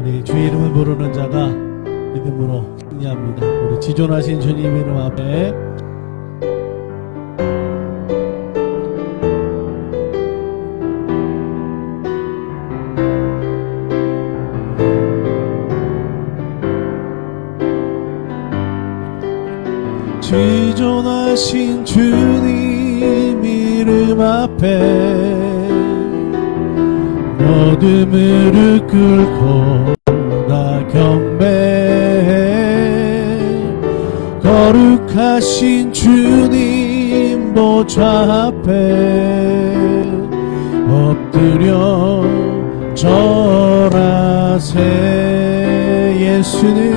우리 주의 이름을 부르는 자가 믿음으로 승리합니다. 우리 지존하신 주님 이름 앞에 지존하신 주님 이름 앞에 모든 무릎 꿇고 나 경배해. 거룩하신 주님 보좌 앞에 엎드려 절하세. 예수는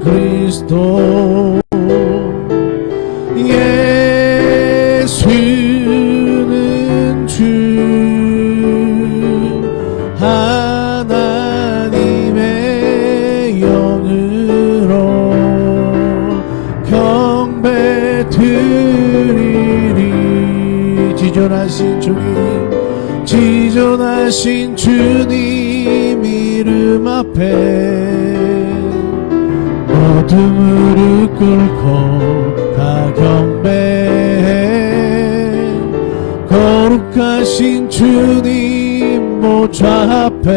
그리스도, 예수는 주, 하나님의 영으로 경배 드리리. 지존하신 주님 이름 앞에 모두 무릎 꿇고 다 경배해. 거룩하신 주님 보좌 앞에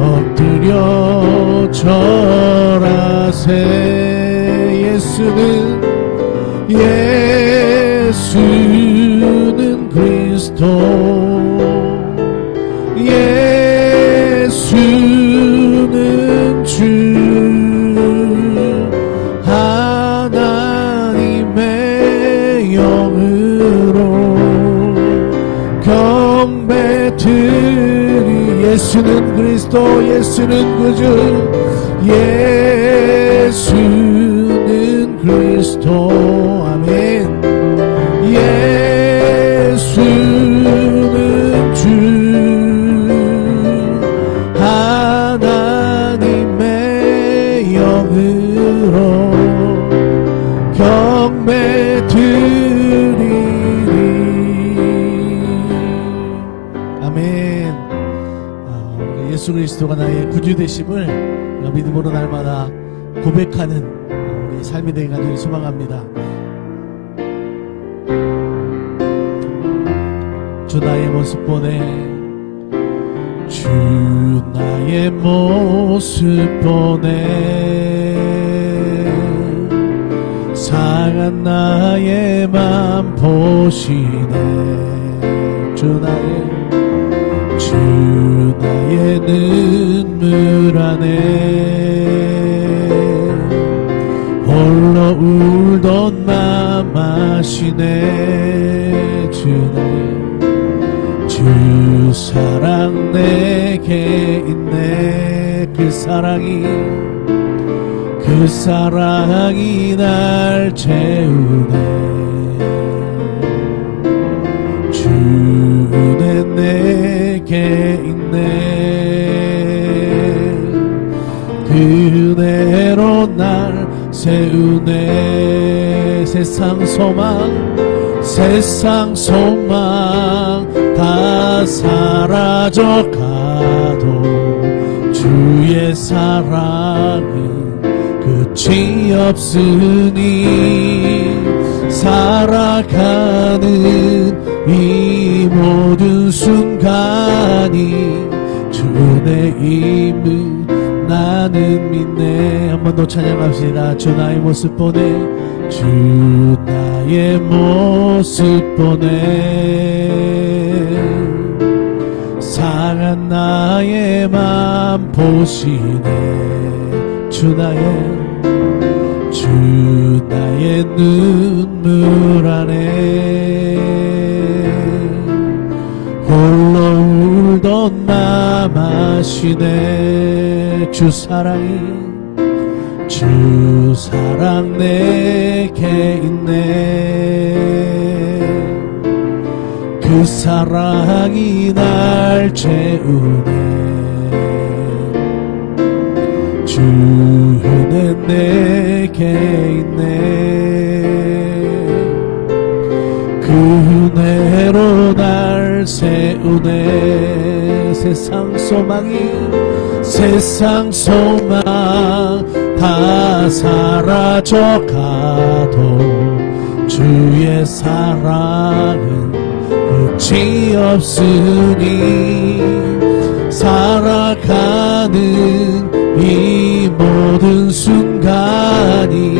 엎드려 절하세. 예수는 그리스도, 예수는 주, 하나님의 영으로 경배 드리. 예수는 그리스도, 예수는 구주, 예수는 그리스도. 아멘. 예수는 주, 하나님의 영으로 경배 드리리. 아멘. 예수 그리스도가 나의 구주 되심을 믿음으로 날마다 고백하는 우리 삶이 되길 간절히 소망합니다. 주 나의 모습 보내, 주 나의 모습 보내. 상한 나의 맘 보시네. 주 나의 눈물 안에 홀로 울던 맘 아시네. 주 사랑 내게 있네. 그 사랑이 날 채우네. 주 은혜 내게 있네. 그 은혜로 날 세우네. 세상 소망 다 사라져가도 주의 사랑은 끝이 없으니 살아가는 이 모든 순간이 주의 힘을 나는 믿네. 한 번 더 찬양합시다. 주 나의 모습 보내, 주 나의 모습 보내. 상한 나의 맘 보시네. 주 나의 눈물 안에 홀로 울던 맘 아시네. 주 사랑 내게 있네. 그 사랑이 날 채우네. 주 은혜 내게 있네. 그 은혜로 날 날 세우네. 세상 소망 다 사라져가도 주의 사랑은 끝이 없으니 살아가는 이 모든 순간이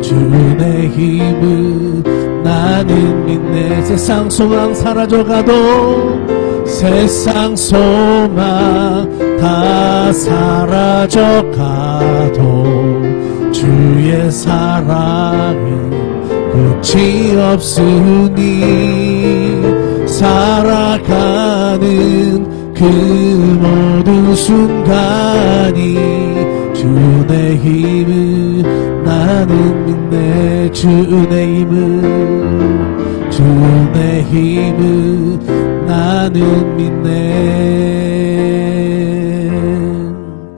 주의 힘을 나는 믿네. 세상 소망 사라져가도 세상 소망 다 사라져가도 주의 사랑은 끝이 없으니 살아가는 그 모든 순간이 주의 힘을 나는 믿네. 주의 힘을 나는 믿네.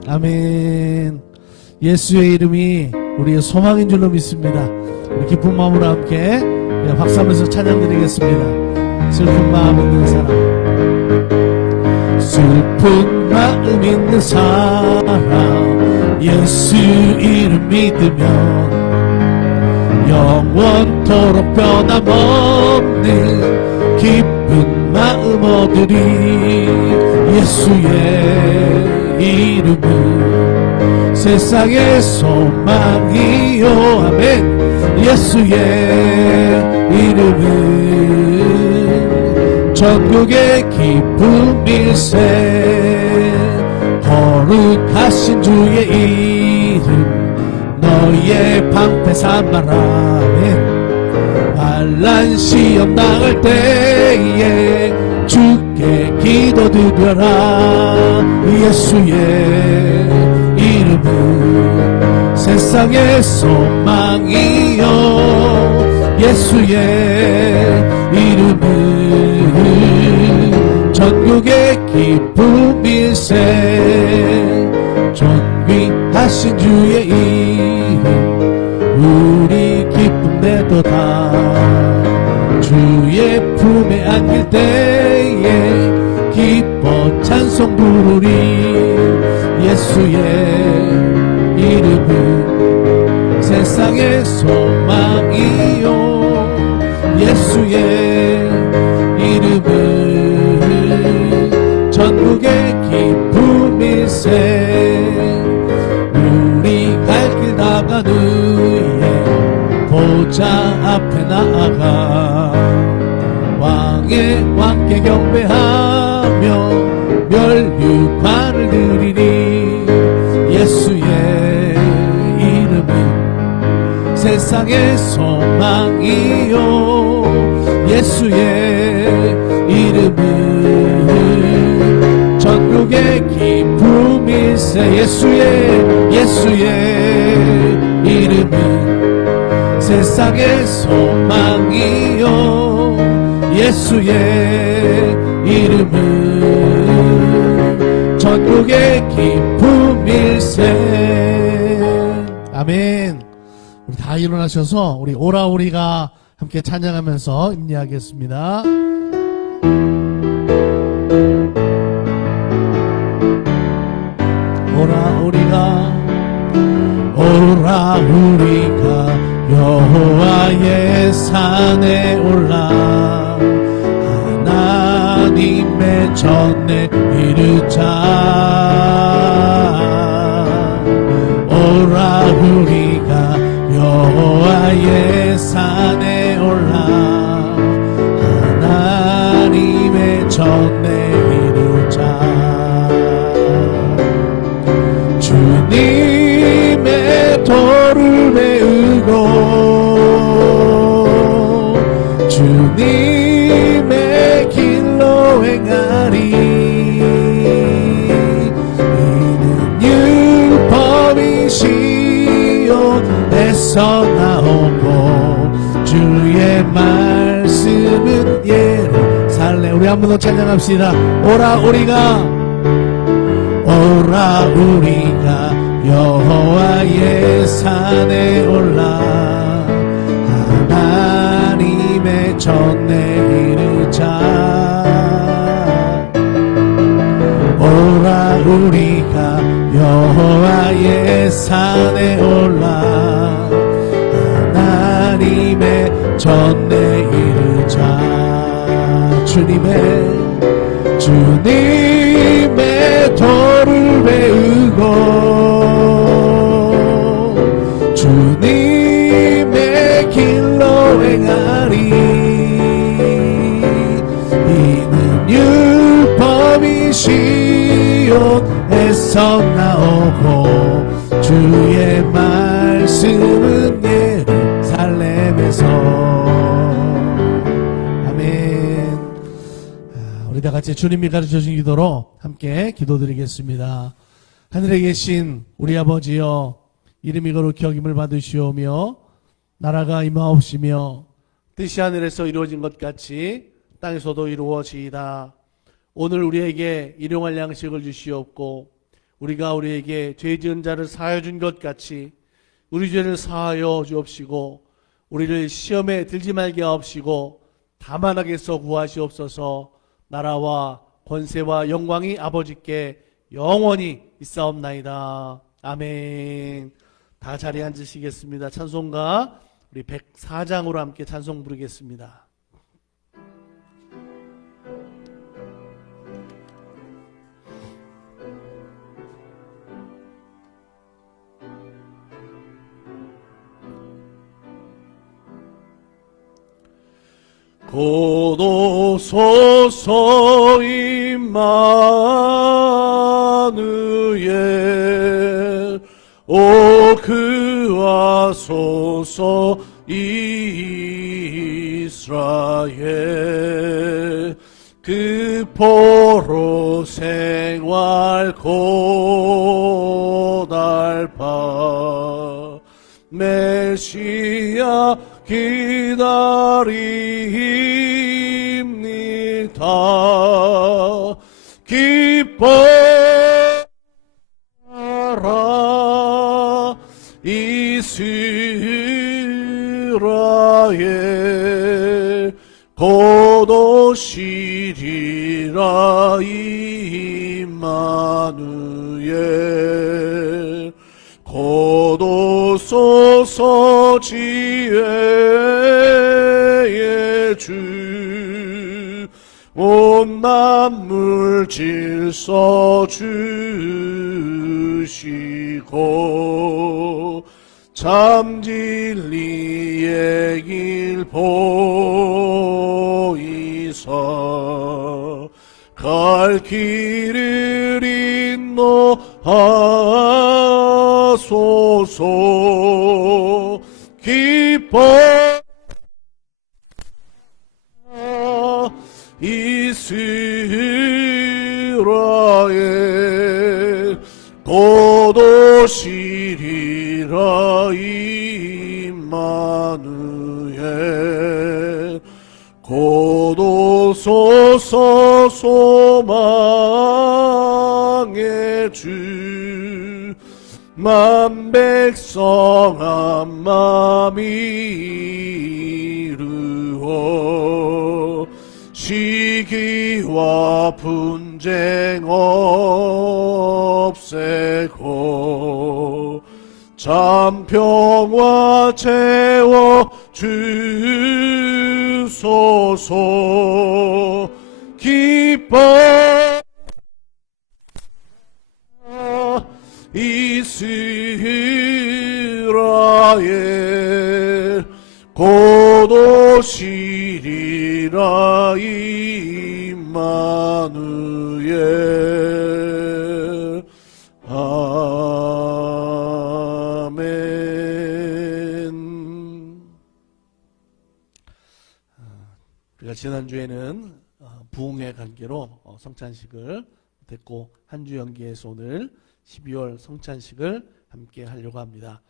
아멘. 예수의 이름이 우리의 소망인 줄로 믿습니다. 우리 기쁜 마음으로 함께 박수하면서 찬양드리겠습니다. 슬픈 마음 있는 사람, 슬픈 마음 있는 사람, 예수 이름 믿으면 영원토록 변함없는 기쁜 마음 얻으리. 예수의 이름은 세상의 소망이요. 아멘. 예수의 이름은 전국의 기쁨일세. 거룩하신 주의 이름 너희의 방패 삼아라. 환난 시험 당할 때에 주께 기도드려라. 예수의 이름은 세상의 소망이요. 예수의 이름은 전국의 기쁨일세. 존귀하신 주의 이름 우리 기쁨 내도다. 주의 품에 안길 때에 기뻐 찬송 부르리. 예수의 이름은 세상의 소망이요. 예수의 이름은 전국의 기쁨일세. 우리 갈 길 나가는 후에 보좌 앞에 나아가 왕의 왕께 경배하며 멸류관을 드리리. 예수의 이름은 세상의 소망이요. 예수의 이름은 전국의 기쁨일세. 예수의 이름은 세상의 소망이요. 예수의 이름은 전국의 기쁨일세. 아멘. 우리 다 일어나셔서 우리 오라우리가 함께 찬양하면서 임리하겠습니다. 오라우리가 여호와의 산에 올라 하나님의 전에 이르자. 오라우리가 여호와의 산에 올라 하나님의 전에 이르자. 주님의 도를 배우고 주님의 길로 행하리. 이는 율법이시요 에서 나오고 주의 말씀은 예루살렘. 우리 한 번 더 찬양합시다. 오라우리가 여호와의 산에 올라 하나님의 전에 이르자. 주님의 도를 배우고 주님의 길로 행하리. 이는 율법이 시온에서 나오고 주의 말씀은 예루살렘에서. 아멘. 우리 다 같이 주님이 가르쳐주신 기도로 함께 기도드리겠습니다. 하늘에 계신 우리 아버지여, 이름이 거룩히 여김을 받으시오며 나라가 임하옵시며 뜻이 하늘에서 이루어진 것 같이 땅에서도 이루어지이다. 오늘 우리에게 일용할 양식을 주시옵고 우리가 우리에게 죄 지은 자를 사하여 준 것 같이 우리 죄를 사하여 주옵시고 우리를 시험에 들지 말게 하옵시고 다만 악에서 구하시옵소서. 나라와 권세와 영광이 아버지께 영원히 있사옵나이다. 아멘. 다 자리에 앉으시겠습니다. 찬송가 우리 104장으로 함께 찬송 부르겠습니다. 고도소서 임마누엘 오 그하소서 이스라엘 그 포로 생활 고달파 메시아 기다립니다. 기뻐라 이스라엘 곧 오시리라 임마누엘 곧 오소서 지혜의 주 온 만물 질서 주시고 참 진리의 길 보이사 갈 길을 인도하소서. 기뻐 이스라엘 곧 오시리라 임마누엘 곧 오소서 소망의 주 만 백성 한 마음 이루어 시기와 분쟁 없애고 참 평화 채워 주소서. 기뻐 이스라엘 곧 오시리라 임마누엘. 아멘. 우리가 지난주에는 부흥의 관계로 성찬식을 됐고 한 주 연기해서 오늘 12월 성찬식을 함께 하려고 합니다.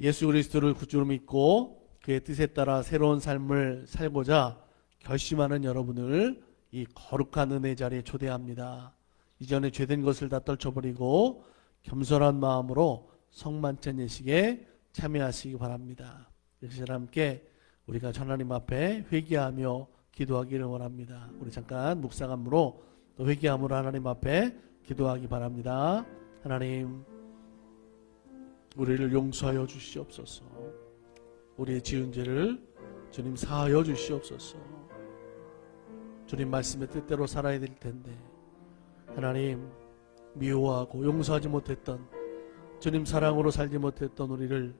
예수 그리스도를 구주로 믿고 그의 뜻에 따라 새로운 삶을 살고자 결심하는 여러분을 이 거룩한 은혜 자리에 초대합니다. 이전에 죄된 것을 다 떨쳐버리고 겸손한 마음으로 성만찬 예식에 참여하시기 바랍니다. 역시 함께 우리가 하나님 앞에 회개하며 기도하기를 원합니다. 우리 잠깐 묵상함으로 또 회개함으로 하나님 앞에 기도하기 바랍니다. 하나님, 우리를 용서하여 주시옵소서. 우리의 지은 죄를 주님 사하여 주시옵소서. 주님 말씀의 뜻대로 살아야 될 텐데 하나님 미워하고 용서하지 못했던 주님 사랑으로 살지 못했던 우리를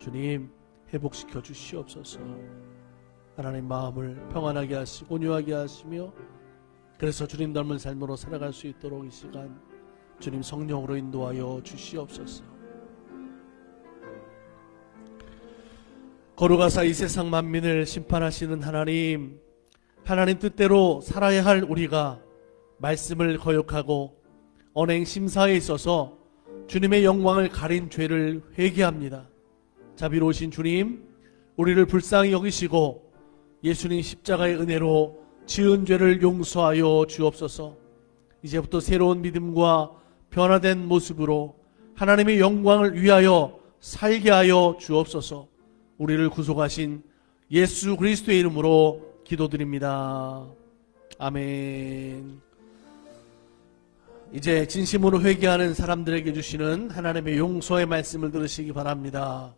주님 회복시켜 주시옵소서. 하나님 마음을 평안하게 하시고 온유하게 하시며 그래서 주님 닮은 삶으로 살아갈 수 있도록 이 시간 주님 성령으로 인도하여 주시옵소서. 거룩하사 이 세상 만민을 심판하시는 하나님, 하나님 뜻대로 살아야 할 우리가 말씀을 거역하고 언행 심사에 있어서 주님의 영광을 가린 죄를 회개합니다. 자비로우신 주님, 우리를 불쌍히 여기시고 예수님 십자가의 은혜로 지은 죄를 용서하여 주옵소서. 이제부터 새로운 믿음과 변화된 모습으로 하나님의 영광을 위하여 살게 하여 주옵소서. 우리를 구속하신 예수 그리스도의 이름으로 기도드립니다. 아멘. 이제 진심으로 회개하는 사람들에게 주시는 하나님의 용서의 말씀을 들으시기 바랍니다.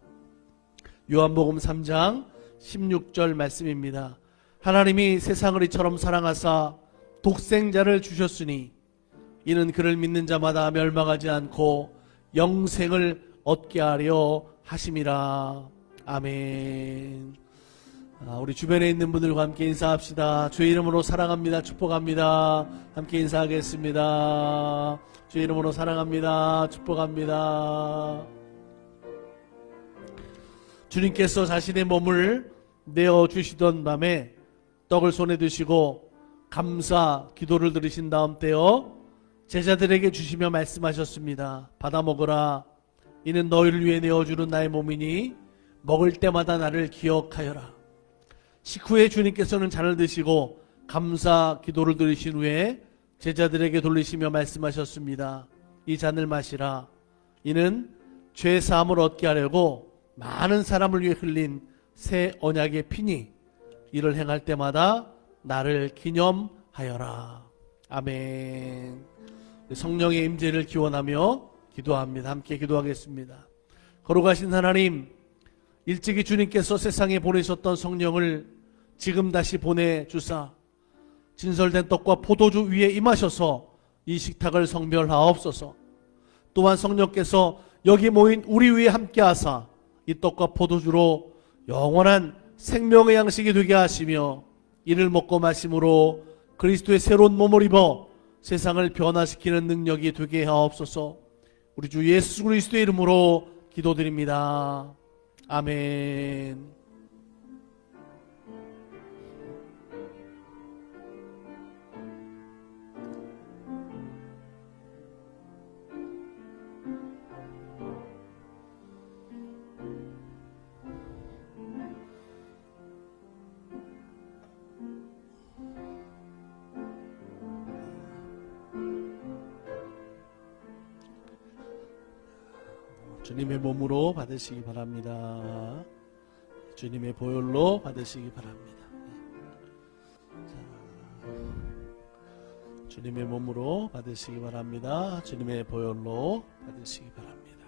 요한복음 3장 16절 말씀입니다. 하나님이 세상을 이처럼 사랑하사 독생자를 주셨으니 이는 그를 믿는 자마다 멸망하지 않고 영생을 얻게 하려 하심이라. 아멘. 우리 주변에 있는 분들과 함께 인사합시다. 주의 이름으로 사랑합니다. 축복합니다. 함께 인사하겠습니다. 주의 이름으로 사랑합니다. 축복합니다. 주님께서 자신의 몸을 내어주시던 밤에 떡을 손에 드시고 감사 기도를 드리신 다음 때요 제자들에게 주시며 말씀하셨습니다. 받아 먹으라. 이는 너희를 위해 내어주는 나의 몸이니 먹을 때마다 나를 기억하여라. 식후에 주님께서는 잔을 드시고 감사 기도를 드리신 후에 제자들에게 돌리시며 말씀하셨습니다. 이 잔을 마시라. 이는 죄 사함을 얻게 하려고 많은 사람을 위해 흘린 새 언약의 피니 이를 행할 때마다 나를 기념하여라. 아멘. 성령의 임재를 기원하며 기도합니다. 함께 기도하겠습니다. 거룩하신 하나님, 일찍이 주님께서 세상에 보내셨던 성령을 지금 다시 보내주사 진설된 떡과 포도주 위에 임하셔서 이 식탁을 성별하옵소서. 또한 성령께서 여기 모인 우리 위에 함께하사 이 떡과 포도주로 영원한 생명의 양식이 되게 하시며 이를 먹고 마심으로 그리스도의 새로운 몸을 입어 세상을 변화시키는 능력이 되게 하옵소서. 우리 주 예수 그리스도의 이름으로 기도드립니다. 아멘. 주님의 몸으로 받으시기 바랍니다. 주님의 보혈로 받으시기 바랍니다. 주님의 몸으로 받으시기 바랍니다. 주님의 보혈로 받으시기 바랍니다.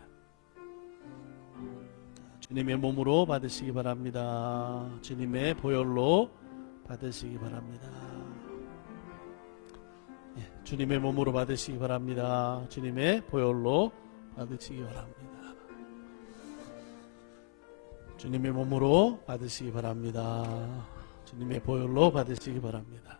주님의 몸으로 받으시기 바랍니다. 주님의 보혈로 받으시기 바랍니다. 주님의 몸으로 받으시기 바랍니다. 주님의 보혈로 받으시기 바랍니다. 주님의 몸으로 받으시기 바랍니다. 주님의 보혈로 받으시기 바랍니다.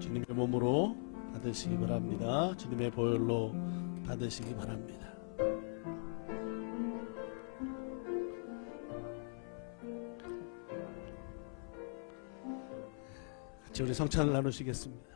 주님의 몸으로 받으시기 바랍니다. 주님의 보혈로 받으시기 바랍니다. 같이 우리 성찬을 나누시겠습니다.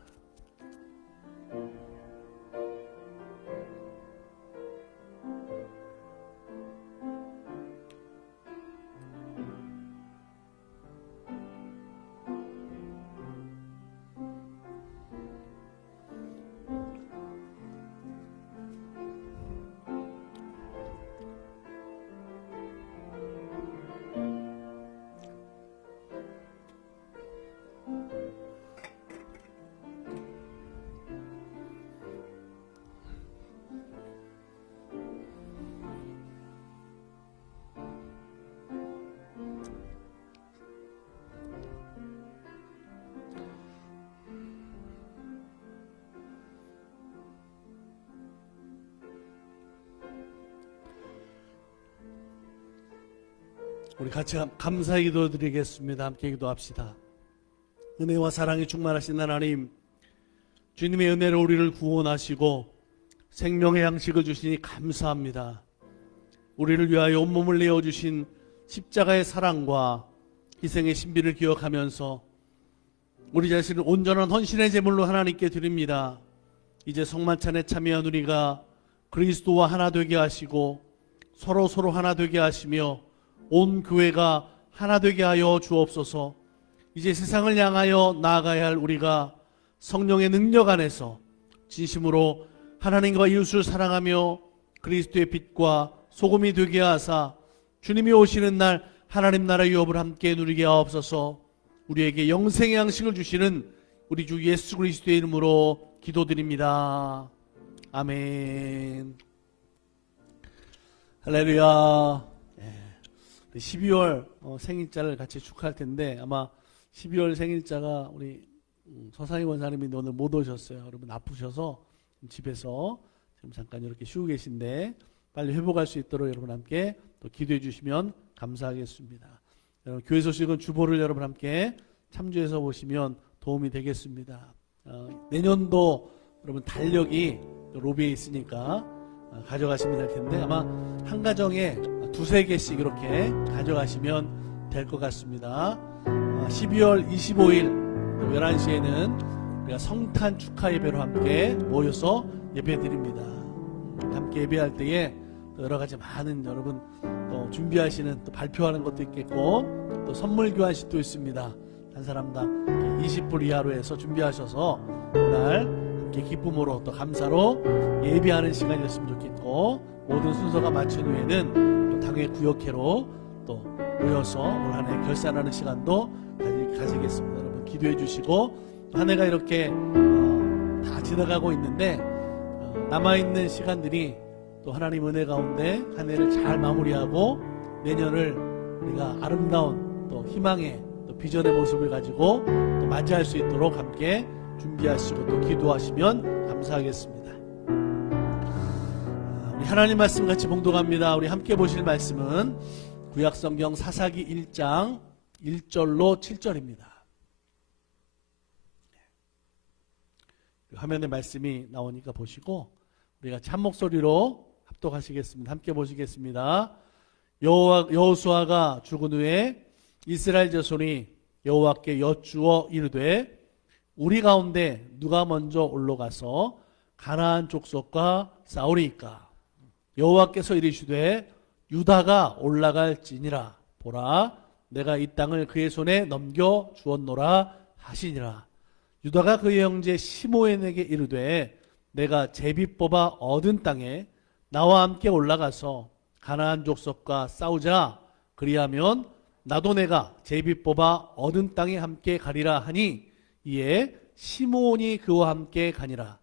우리 같이 감사의 기도 드리겠습니다. 함께 기도합시다. 은혜와 사랑이 충만하신 하나님, 주님의 은혜로 우리를 구원하시고 생명의 양식을 주시니 감사합니다. 우리를 위하여 온몸을 내어주신 십자가의 사랑과 희생의 신비를 기억하면서 우리 자신을 온전한 헌신의 제물로 하나님께 드립니다. 이제 성만찬에 참여한 우리가 그리스도와 하나 되게 하시고 서로 하나 되게 하시며 온 교회가 하나 되게 하여 주옵소서. 이제 세상을 향하여 나아가야 할 우리가 성령의 능력 안에서 진심으로 하나님과 이웃을 사랑하며 그리스도의 빛과 소금이 되게 하사 주님이 오시는 날 하나님 나라 유업을 함께 누리게 하옵소서. 우리에게 영생의 양식을 주시는 우리 주 예수 그리스도의 이름으로 기도드립니다. 아멘. 할렐루야. 12월 생일자를 같이 축하할 텐데 아마 12월 생일자가 우리 서상희 원사님이 오늘 못 오셨어요. 여러분 아프셔서 집에서 지금 잠깐 이렇게 쉬고 계신데 빨리 회복할 수 있도록 여러분 함께 또 기도해 주시면 감사하겠습니다. 여러분 교회 소식은 주보를 여러분 함께 참조해서 보시면 도움이 되겠습니다. 내년도 여러분 달력이 로비에 있으니까 가져가시면 될 텐데 아마 한 가정에 두세 개씩 이렇게 가져가시면 될 것 같습니다. 12월 25일 11시에는 우리가 성탄 축하 예배로 함께 모여서 예배 드립니다. 함께 예배할 때에 여러 가지 많은 여러분 또 준비하시는 또 발표하는 것도 있겠고 또 선물 교환식도 있습니다. 한 사람당 20불 이하로 해서 준비하셔서 그날 함께 기쁨으로 또 감사로 예배하는 시간이었으면 좋겠고 모든 순서가 마친 후에는 또 당회 구역회로 또 모여서 올 한 해 결산하는 시간도 가지겠습니다. 여러분 기도해 주시고 한 해가 이렇게 다 지나가고 있는데 남아있는 시간들이 또 하나님 은혜 가운데 한 해를 잘 마무리하고 내년을 우리가 아름다운 또 희망의 또 비전의 모습을 가지고 또 맞이할 수 있도록 함께 준비하시고 또 기도하시면 감사하겠습니다. 우리 하나님 말씀 같이 봉독합니다. 우리 함께 보실 말씀은 구약성경 사사기 1장 1절로 7절입니다. 화면에 말씀이 나오니까 보시고 우리가 참 목소리로 합독하시겠습니다. 함께 보시겠습니다. 여호수아가 죽은 후에 이스라엘 자손이 여호와께 여쭈어 이르되 우리 가운데 누가 먼저 올라가서 가나안 족속과 싸우리이까. 여호와께서 이르시되 유다가 올라갈지니라. 보라 내가 이 땅을 그의 손에 넘겨 주었노라 하시니라. 유다가 그의 형제 시므온에게 이르되 내가 제비 뽑아 얻은 땅에 나와 함께 올라가서 가나안 족속과 싸우자. 그리하면 나도 내가 제비 뽑아 얻은 땅에 함께 가리라 하니 이에 시므온이 그와 함께 가니라.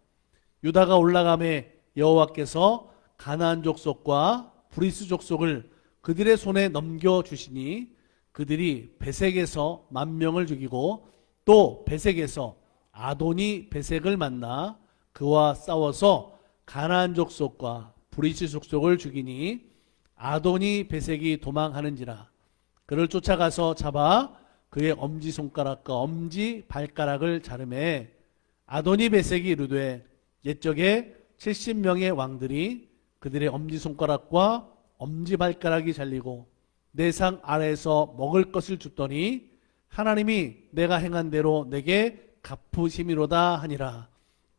유다가 올라가매 여호와께서 가나안 족속과 브리스 족속을 그들의 손에 넘겨주시니 그들이 베색에서 10,000명을 죽이고 또 베색에서 아도니 베색을 만나 그와 싸워서 가나안 족속과 브리스 족속을 죽이니 아도니 베색이 도망하는지라. 그를 쫓아가서 잡아 그의 엄지손가락과 엄지발가락을 자르매 아도니 베색이 이르되 옛적에 70명의 왕들이 그들의 엄지손가락과 엄지발가락이 잘리고 내 상 아래에서 먹을 것을 줬더니 하나님이 내가 행한 대로 내게 갚으심이로다 하니라.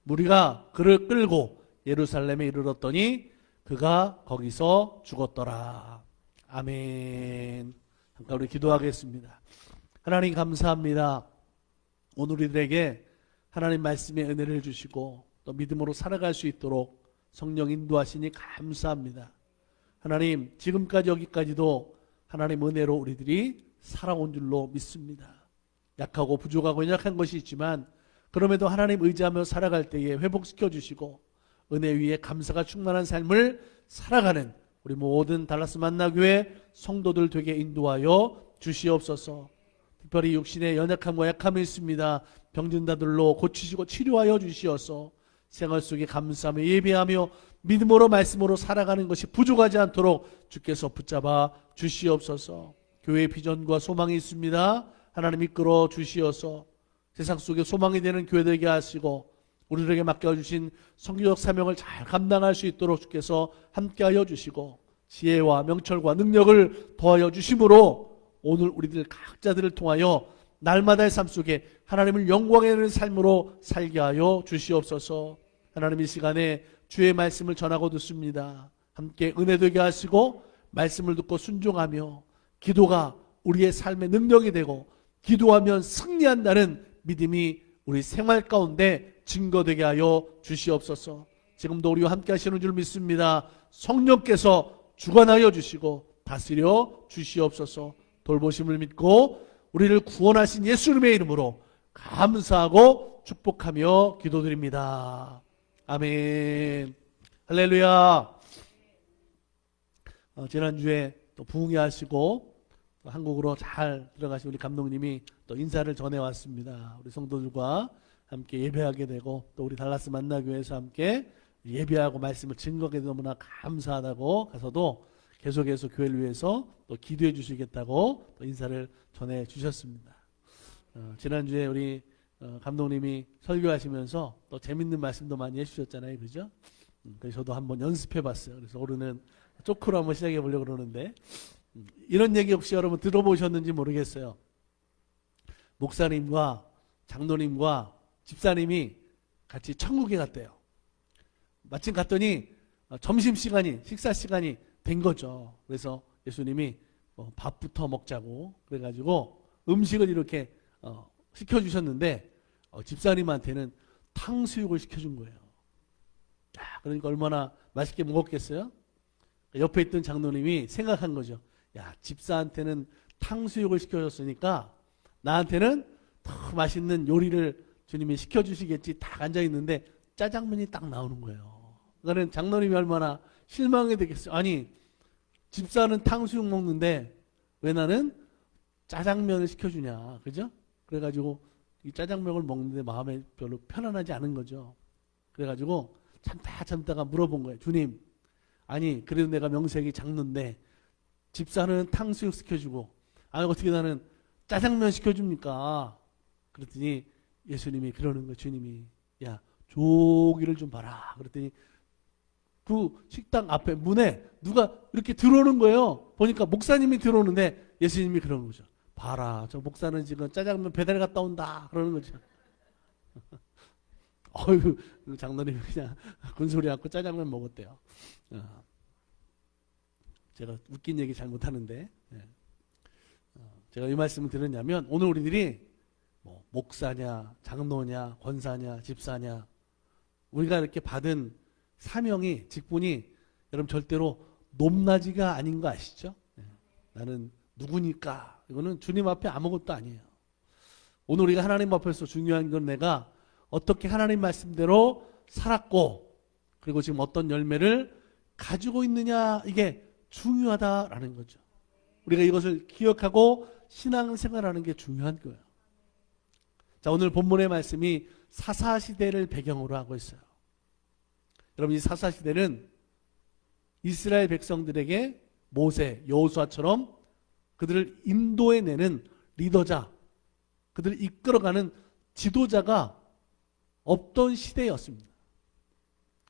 무리가 그를 끌고 예루살렘에 이르렀더니 그가 거기서 죽었더라. 아멘. 잠깐 우리 기도하겠습니다. 하나님 감사합니다. 오늘 우리들에게 하나님 말씀의 은혜를 주시고 또 믿음으로 살아갈 수 있도록 성령 인도하시니 감사합니다. 하나님 지금까지 여기까지도 하나님 은혜로 우리들이 살아온 줄로 믿습니다. 약하고 부족하고 연약한 것이 있지만 그럼에도 하나님 의지하며 살아갈 때에 회복시켜 주시고 은혜 위에 감사가 충만한 삶을 살아가는 우리 모든 달라스 만나교회 성도들 되게 인도하여 주시옵소서. 특별히 육신의 연약함과 약함이 있습니다. 병든 자들로 고치시고 치료하여 주시어서 생활 속에 감사하며 예배하며 믿음으로 말씀으로 살아가는 것이 부족하지 않도록 주께서 붙잡아 주시옵소서. 교회의 비전과 소망이 있습니다. 하나님 이끌어 주시어서 세상 속에 소망이 되는 교회 되게 하시고 우리들에게 맡겨주신 선교적 사명을 잘 감당할 수 있도록 주께서 함께하여 주시고 지혜와 명철과 능력을 더하여 주심으로 오늘 우리들 각자들을 통하여 날마다의 삶 속에 하나님을 영광에 드리는 삶으로 살게 하여 주시옵소서. 하나님 이 시간에 주의 말씀을 전하고 듣습니다. 함께 은혜 되게 하시고 말씀을 듣고 순종하며 기도가 우리의 삶의 능력이 되고 기도하면 승리한다는 믿음이 우리 생활 가운데 증거되게 하여 주시옵소서. 지금도 우리와 함께 하시는 줄 믿습니다. 성령께서 주관하여 주시고 다스려 주시옵소서. 돌보심을 믿고 우리를 구원하신 예수님의 이름으로 감사하고 축복하며 기도드립니다. 아멘. 할렐루야. 지난주에 또 부흥회하시고 한국으로 잘 들어가신 우리 감독님이 또 인사를 전해왔습니다. 우리 성도들과 함께 예배하게 되고 또 우리 달라스 만나교회에서 함께 예배하고 말씀을 증거하게 너무나 감사하다고 가서도 계속해서 교회를 위해서 또 기도해 주시겠다고 또 인사를 전해 주셨습니다. 지난주에 우리 감독님이 설교하시면서 또 재밌는 말씀도 많이 해주셨잖아요. 그죠? 그래서 저도 한번 연습해 봤어요. 그래서 오늘은 쪼크로 한번 시작해 보려고 그러는데 이런 얘기 혹시 여러분 들어보셨는지 모르겠어요. 목사님과 장로님과 집사님이 같이 천국에 갔대요. 마침 갔더니 점심시간이 식사시간이 된 거죠. 그래서 예수님이 밥부터 먹자고 그래가지고 음식을 이렇게 시켜주셨는데 집사님한테는 탕수육을 시켜준 거예요. 그러니까 얼마나 맛있게 먹었겠어요? 옆에 있던 장로님이 생각한 거죠. 야, 집사한테는 탕수육을 시켜줬으니까 나한테는 더 맛있는 요리를 주님이 시켜주시겠지. 딱 앉아있는데 짜장면이 딱 나오는 거예요. 그러니까 장로님이 얼마나 실망이 되겠어요. 아니, 집사는 탕수육 먹는데 왜 나는 짜장면을 시켜주냐. 그죠? 그래가지고 이 짜장면을 먹는데 마음에 별로 편안하지 않은 거죠. 그래가지고 참다가 물어본 거예요. 주님, 아니 그래도 내가 명색이 장로인데 집사는 탕수육 시켜주고 아니 어떻게 나는 짜장면 시켜줍니까? 그랬더니 예수님이 그러는 거예요. 주님이 야 조기를 좀 봐라. 그랬더니 그 식당 앞에 문에 누가 이렇게 들어오는 거예요. 보니까 목사님이 들어오는데 예수님이 그러는 거죠. 봐라, 저 목사는 지금 짜장면 배달 갔다 온다. 그러는 거죠. 어휴, 장로님이 그냥 군소리 않고 짜장면 먹었대요. 제가 웃긴 얘기 잘 못하는데 제가 이 말씀을 드렸냐면 오늘 우리들이 뭐 목사냐 장로냐 권사냐 집사냐 우리가 이렇게 받은 사명이 직분이 여러분 절대로 높낮이가 아닌 거 아시죠? 나는 누구니까 이거는 주님 앞에 아무것도 아니에요. 오늘 우리가 하나님 앞에서 중요한 건 내가 어떻게 하나님 말씀대로 살았고 그리고 지금 어떤 열매를 가지고 있느냐 이게 중요하다라는 거죠. 우리가 이것을 기억하고 신앙생활하는 게 중요한 거예요. 자, 오늘 본문의 말씀이 사사시대를 배경으로 하고 있어요. 여러분 이 사사시대는 이스라엘 백성들에게 모세, 여호수아처럼 그들을 인도해내는 리더자, 그들을 이끌어가는 지도자가 없던 시대였습니다.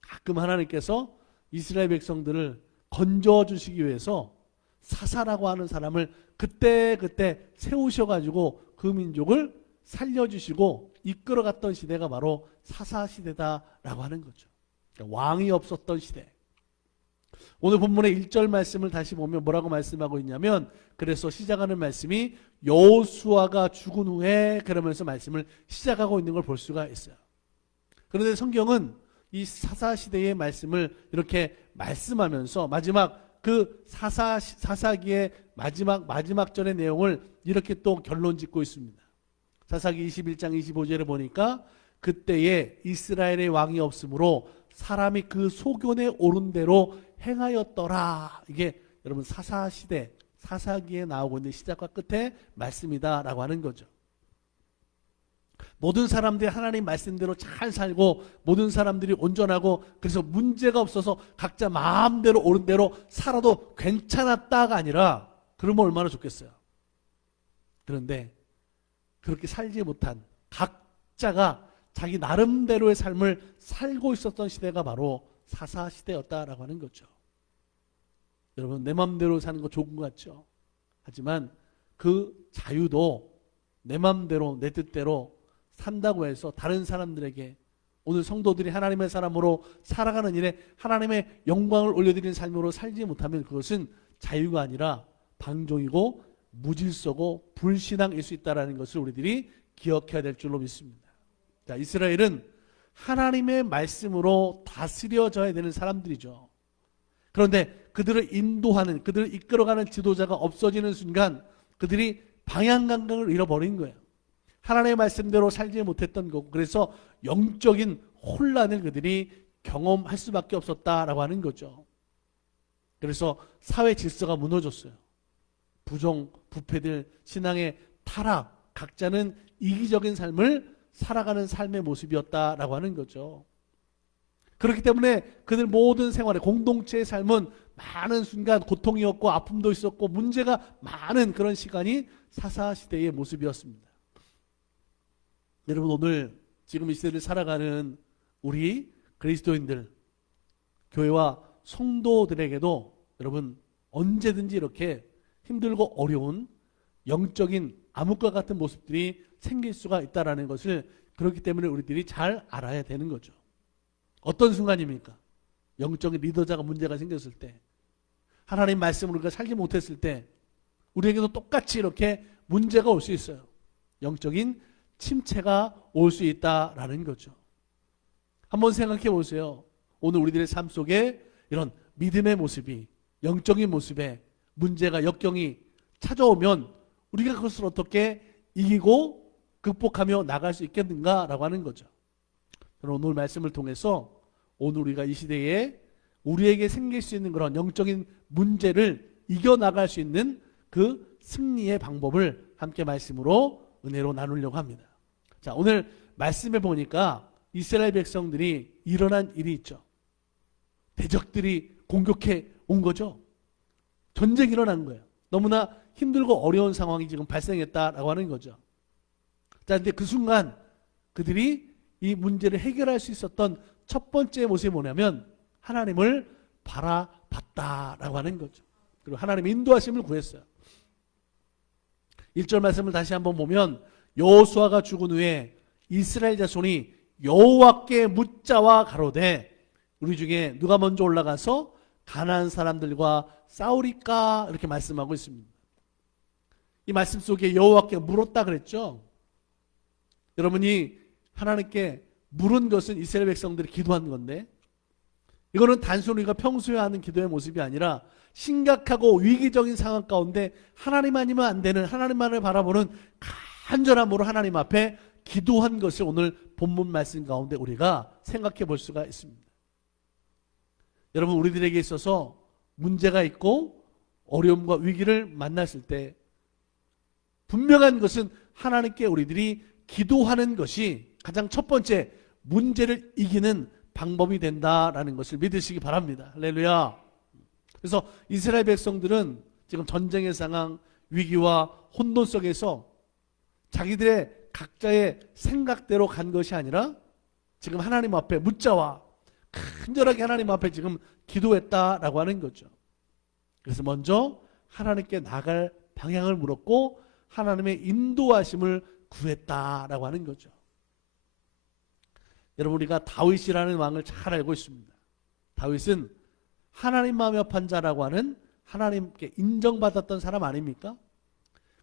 가끔 하나님께서 이스라엘 백성들을 건져주시기 위해서 사사라고 하는 사람을 그때 세우셔가지고 그 민족을 살려주시고 이끌어갔던 시대가 바로 사사시대다라고 하는 거죠. 그러니까 왕이 없었던 시대. 오늘 본문의 1절 말씀을 다시 보면 뭐라고 말씀하고 있냐면 그래서 시작하는 말씀이 여호수아가 죽은 후에 그러면서 말씀을 시작하고 있는 걸 볼 수가 있어요. 그런데 성경은 이 사사시대의 말씀을 이렇게 말씀하면서 마지막 그 사사기의 마지막 절의 내용을 이렇게 또 결론 짓고 있습니다. 사사기 21장 25절에 보니까 그때에 이스라엘의 왕이 없으므로 사람이 그 소견에 오른 대로 행하였더라. 이게 여러분 사사시대 사사기에 나오고 있는 시작과 끝의 말씀이다라고 하는 거죠. 모든 사람들이 하나님 말씀대로 잘 살고 모든 사람들이 온전하고 그래서 문제가 없어서 각자 마음대로 옳은 대로 살아도 괜찮았다가 아니라 그러면 얼마나 좋겠어요. 그런데 그렇게 살지 못한 각자가 자기 나름대로의 삶을 살고 있었던 시대가 바로 사사시대였다라고 하는 거죠. 여러분, 내 마음대로 사는 거 좋은 것 같죠? 하지만 그 자유도 내 마음대로 내 뜻대로 산다고 해서 다른 사람들에게, 오늘 성도들이 하나님의 사람으로 살아가는 일에 하나님의 영광을 올려드리는 삶으로 살지 못하면 그것은 자유가 아니라 방종이고 무질서고 불신앙일 수 있다는 것을 우리들이 기억해야 될 줄로 믿습니다. 자, 이스라엘은 하나님의 말씀으로 다스려져야 되는 사람들이죠. 그런데 그들을 인도하는, 그들을 이끌어가는 지도자가 없어지는 순간 그들이 방향 감각을 잃어버린 거예요. 하나님의 말씀대로 살지 못했던 거고, 그래서 영적인 혼란을 그들이 경험할 수밖에 없었다라고 하는 거죠. 그래서 사회 질서가 무너졌어요. 부정, 부패들, 신앙의 타락, 각자는 이기적인 삶을 살아가는 삶의 모습이었다라고 하는 거죠. 그렇기 때문에 그들 모든 생활에, 공동체의 삶은 많은 순간 고통이었고 아픔도 있었고 문제가 많은 그런 시간이 사사시대의 모습이었습니다. 여러분, 오늘 지금 이 시대를 살아가는 우리 그리스도인들, 교회와 성도들에게도 여러분 언제든지 이렇게 힘들고 어려운 영적인 암흑과 같은 모습들이 생길 수가 있다는 것을, 그렇기 때문에 우리들이 잘 알아야 되는 거죠. 어떤 순간입니까? 영적인 리더자가 문제가 생겼을 때, 하나님 말씀으로 우리가 살지 못했을 때 우리에게도 똑같이 이렇게 문제가 올 수 있어요. 영적인 침체가 올 수 있다라는 거죠. 한번 생각해 보세요. 오늘 우리들의 삶 속에 이런 믿음의 모습이, 영적인 모습에 문제가, 역경이 찾아오면 우리가 그것을 어떻게 이기고 극복하며 나갈 수 있겠는가라고 하는 거죠. 저는 오늘 말씀을 통해서 오늘 우리가 이 시대에 우리에게 생길 수 있는 그런 영적인 문제를 이겨나갈 수 있는 그 승리의 방법을 함께 말씀으로, 은혜로 나누려고 합니다. 자, 오늘 말씀해 보니까 이스라엘 백성들이 일어난 일이 있죠. 대적들이 공격해 온 거죠. 전쟁이 일어난 거예요. 너무나 힘들고 어려운 상황이 지금 발생했다라고 하는 거죠. 자, 근데 그 순간 그들이 이 문제를 해결할 수 있었던 첫 번째 모습이 뭐냐면 하나님을 바라봤다라고 하는 거죠. 그리고 하나님의 인도하심을 구했어요. 1절 말씀을 다시 한번 보면, 여호수아가 죽은 후에 이스라엘 자손이 여호와께 묻자와 가로되 우리 중에 누가 먼저 올라가서 가나안 사람들과 싸우리까, 이렇게 말씀하고 있습니다. 이 말씀 속에 여호와께 물었다 그랬죠. 여러분이 하나님께 물은 것은 이스라엘 백성들이 기도한 건데, 이거는 단순히 우리가 평소에 하는 기도의 모습이 아니라 심각하고 위기적인 상황 가운데 하나님 아니면 안 되는, 하나님만을 바라보는 간절한 마음으로 하나님 앞에 기도한 것을 오늘 본문 말씀 가운데 우리가 생각해 볼 수가 있습니다. 여러분, 우리들에게 있어서 문제가 있고 어려움과 위기를 만났을 때 분명한 것은 하나님께 우리들이 기도하는 것이 가장 첫 번째 문제를 이기는 방법이 된다라는 것을 믿으시기 바랍니다. 할렐루야. 그래서 이스라엘 백성들은 지금 전쟁의 상황, 위기와 혼돈 속에서 자기들의 각자의 생각대로 간 것이 아니라 지금 하나님 앞에 묻자와 간절하게 하나님 앞에 지금 기도했다라고 하는 거죠. 그래서 먼저 하나님께 나갈 방향을 물었고 하나님의 인도하심을 구했다라고 하는 거죠. 여러분, 우리가 다윗이라는 왕을 잘 알고 있습니다. 다윗은 하나님 마음에 합한 자라고 하는, 하나님께 인정받았던 사람 아닙니까?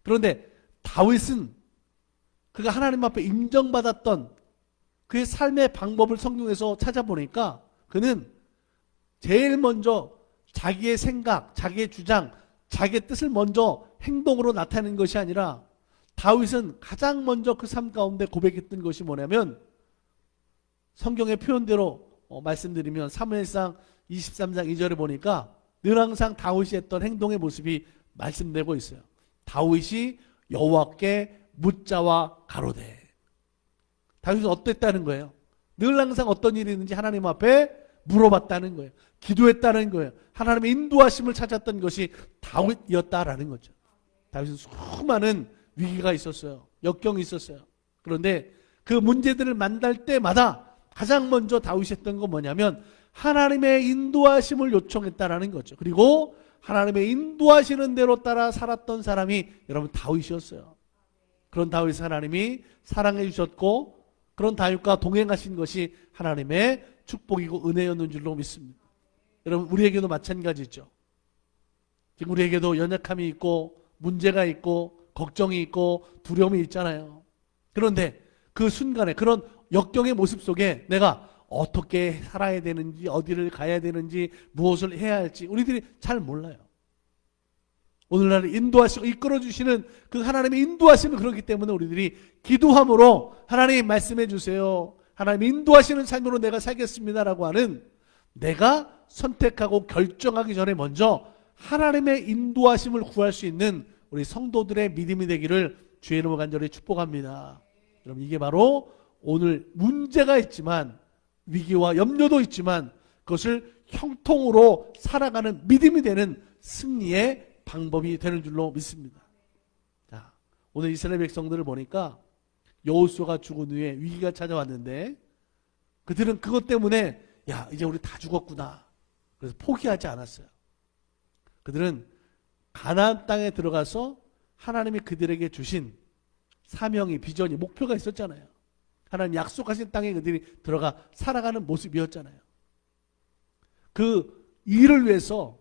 그런데 다윗은 그가 하나님 앞에 인정받았던 그의 삶의 방법을 성경에서 찾아보니까 그는 제일 먼저 자기의 생각, 자기의 주장, 자기의 뜻을 먼저 행동으로 나타내는 것이 아니라, 다윗은 가장 먼저 그 삶 가운데 고백했던 것이 뭐냐면, 성경의 표현대로 말씀드리면 사무엘상 23장 2절에 보니까 늘 항상 다윗이 했던 행동의 모습이 말씀되고 있어요. 다윗이 여호와께 묻자와 가로되. 다윗은 어땠다는 거예요? 늘 항상 어떤 일이 있는지 하나님 앞에 물어봤다는 거예요. 기도했다는 거예요. 하나님의 인도하심을 찾았던 것이 다윗이었다라는 거죠. 다윗은 수많은 위기가 있었어요. 역경이 있었어요. 그런데 그 문제들을 만날 때마다 가장 먼저 다윗이 했던 건 뭐냐면 하나님의 인도하심을 요청했다라는 거죠. 그리고 하나님의 인도하시는 대로 따라 살았던 사람이 여러분 다윗이었어요. 그런 다윗 하나님이 사랑해 주셨고 그런 다윗과 동행하신 것이 하나님의 축복이고 은혜였는 줄로 믿습니다. 여러분 우리에게도 마찬가지죠. 지금 우리에게도 연약함이 있고 문제가 있고 걱정이 있고 두려움이 있잖아요. 그런데 그 순간에 그런 역경의 모습 속에 내가 어떻게 살아야 되는지 어디를 가야 되는지 무엇을 해야 할지 우리들이 잘 몰라요. 오늘날 인도하시고 이끌어주시는 그 하나님의 인도하심이 그렇기 때문에 우리들이 기도함으로 하나님 말씀해 주세요. 하나님 인도하시는 삶으로 내가 살겠습니다라고 하는 내가 선택하고 결정하기 전에 먼저 하나님의 인도하심을 구할 수 있는 우리 성도들의 믿음이 되기를 주의 이름으로 간절히 축복합니다. 여러분 이게 바로 오늘 문제가 있지만 위기와 염려도 있지만 그것을 형통으로 살아가는 믿음이 되는 승리의 방법이 되는 줄로 믿습니다. 자, 오늘 이스라엘 백성들을 보니까 여호수아가 죽은 후에 위기가 찾아왔는데 그들은 그것 때문에 야 이제 우리 다 죽었구나. 그래서 포기하지 않았어요. 그들은 가나안 땅에 들어가서 하나님이 그들에게 주신 사명이 비전이 목표가 있었잖아요. 하나님 약속하신 땅에 그들이 들어가 살아가는 모습이었잖아요. 그 일을 위해서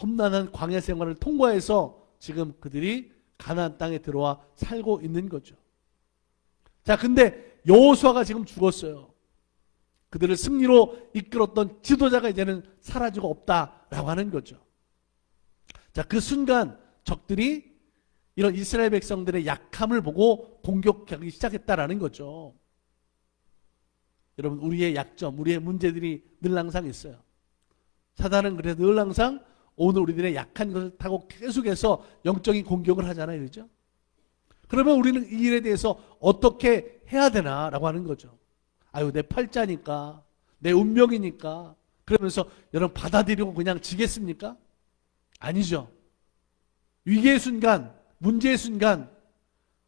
험난한 광야 생활을 통과해서 지금 그들이 가나안 땅에 들어와 살고 있는 거죠. 자, 근데 여호수아가 지금 죽었어요. 그들을 승리로 이끌었던 지도자가 이제는 사라지고 없다라고 하는 거죠. 자, 그 순간 적들이 이런 이스라엘 백성들의 약함을 보고 공격하기 시작했다라는 거죠. 여러분 우리의 약점, 우리의 문제들이 늘 항상 있어요. 사단은 그래서 늘 항상 오늘 우리들의 약한 것을 타고 계속해서 영적인 공격을 하잖아요. 그렇죠? 그러면 우리는 이 일에 대해서 어떻게 해야 되나라고 하는 거죠. 아유 내 팔자니까 내 운명이니까 그러면서 여러분 받아들이고 그냥 지겠습니까? 아니죠. 위기의 순간, 문제의 순간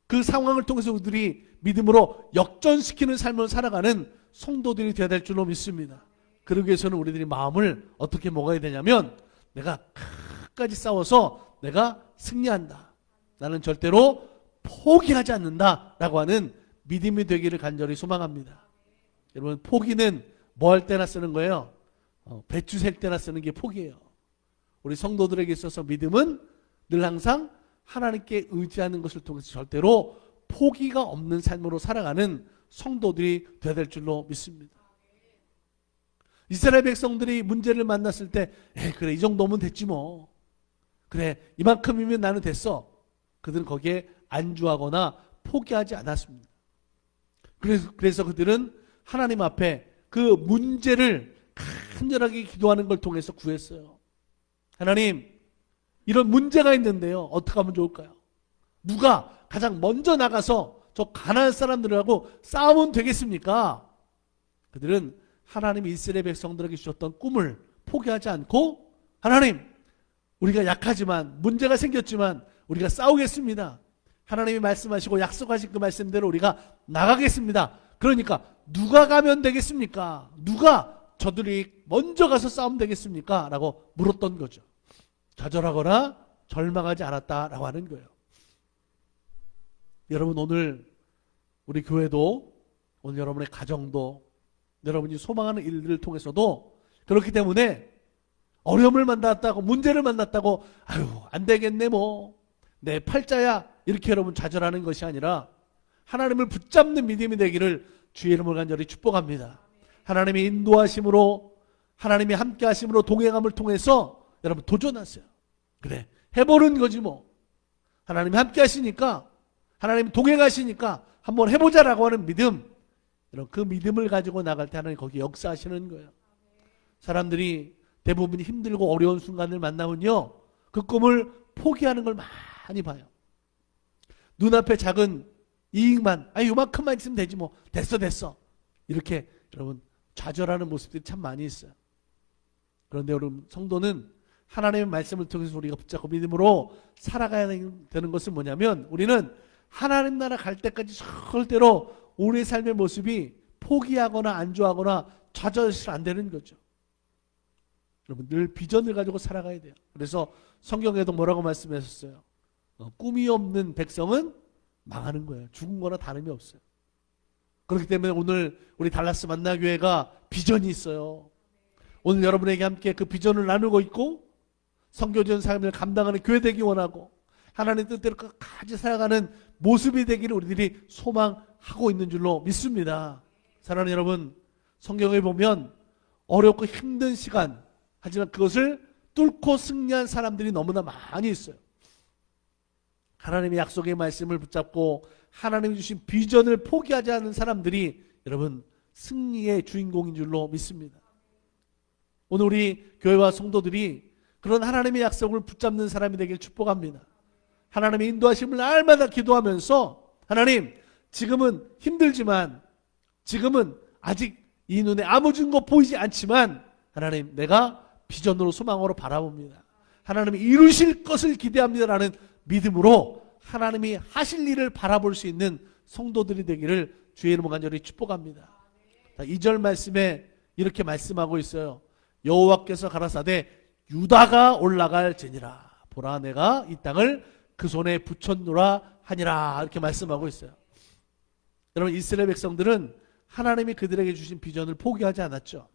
그 상황을 통해서 우리들이 믿음으로 역전시키는 삶을 살아가는 성도들이 되어야 될 줄로 믿습니다. 그러기 위해서는 우리들이 마음을 어떻게 먹어야 되냐면 내가 끝까지 싸워서 내가 승리한다. 나는 절대로 포기하지 않는다 라고 하는 믿음이 되기를 간절히 소망합니다. 여러분 포기는 뭐 할 때나 쓰는 거예요? 배추 셀 때나 쓰는 게 포기예요. 우리 성도들에게 있어서 믿음은 늘 항상 하나님께 의지하는 것을 통해서 절대로 포기가 없는 삶으로 살아가는 성도들이 되어야 될 줄로 믿습니다. 이스라엘 백성들이 문제를 만났을 때 그래 이 정도면 됐지 뭐. 그래 이만큼이면 나는 됐어. 그들은 거기에 안주하거나 포기하지 않았습니다. 그래서 그들은 하나님 앞에 그 문제를 간절하게 기도하는 걸 통해서 구했어요. 하나님 이런 문제가 있는데요. 어떻게 하면 좋을까요? 누가 가장 먼저 나가서 저 가나안 사람들하고 싸우면 되겠습니까? 그들은 하나님이 이스라엘 백성들에게 주셨던 꿈을 포기하지 않고 하나님 우리가 약하지만 문제가 생겼지만 우리가 싸우겠습니다. 하나님이 말씀하시고 약속하신 그 말씀대로 우리가 나가겠습니다. 그러니까 누가 가면 되겠습니까? 누가 저들이 먼저 가서 싸우면 되겠습니까? 라고 물었던 거죠. 좌절하거나 절망하지 않았다라고 하는 거예요. 여러분 오늘 우리 교회도 오늘 여러분의 가정도 여러분이 소망하는 일들을 통해서도 그렇기 때문에 어려움을 만났다고 문제를 만났다고 아유 안 되겠네 뭐 내 팔자야 이렇게 여러분 좌절하는 것이 아니라 하나님을 붙잡는 믿음이 되기를 주의 이름으로 간절히 축복합니다. 하나님의 인도하심으로 하나님이 함께 하심으로 동행함을 통해서 여러분 도전하세요. 그래 해보는 거지 뭐. 하나님이 함께 하시니까 하나님 동행하시니까 한번 해보자라고 하는 믿음, 여러분 그 믿음을 가지고 나갈 때 하나님 거기 역사하시는 거예요. 사람들이 대부분 힘들고 어려운 순간을 만나면요 그 꿈을 포기하는 걸 많이 봐요. 눈앞에 작은 이익만 요만큼만 있으면 되지 뭐 됐어 이렇게 여러분 좌절하는 모습들이 참 많이 있어요. 그런데 여러분 성도는 하나님의 말씀을 통해서 우리가 붙잡고 믿음으로 살아가야 되는 것은 뭐냐면 우리는 하나님 나라 갈 때까지 절대로 우리의 삶의 모습이 포기하거나 안주하거나 좌절해서 안 되는 거죠. 여러분 늘 비전을 가지고 살아가야 돼요. 그래서 성경에도 뭐라고 말씀하셨어요? 꿈이 없는 백성은 망하는 거예요. 죽은 거나 다름이 없어요. 그렇기 때문에 오늘 우리 달라스 만나교회가 비전이 있어요. 오늘 여러분에게 함께 그 비전을 나누고 있고 선교전 삶을 감당하는 교회 되기 원하고 하나님 뜻대로 끝까지 살아가는 모습이 되기를 우리들이 소망하고 있는 줄로 믿습니다. 사랑하는 여러분, 성경에 보면 어렵고 힘든 시간, 하지만 그것을 뚫고 승리한 사람들이 너무나 많이 있어요. 하나님의 약속의 말씀을 붙잡고 하나님이 주신 비전을 포기하지 않는 사람들이 여러분 승리의 주인공인 줄로 믿습니다. 오늘 우리 교회와 성도들이 그런 하나님의 약속을 붙잡는 사람이 되길 축복합니다. 하나님의 인도하심을 날마다 기도하면서 하나님 지금은 힘들지만 지금은 아직 이 눈에 아무 증거 보이지 않지만 하나님 내가 비전으로 소망으로 바라봅니다. 하나님이 이루실 것을 기대합니다라는 믿음으로 하나님이 하실 일을 바라볼 수 있는 성도들이 되기를 주의 이름으로 간절히 축복합니다. 2절 말씀에 이렇게 말씀하고 있어요. 여호와께서 가라사대 유다가 올라갈지니라 보라 내가 이 땅을 그 손에 붙였노라 하니라 이렇게 말씀하고 있어요. 여러분 이스라엘 백성들은 하나님이 그들에게 주신 비전을 포기하지 않았죠.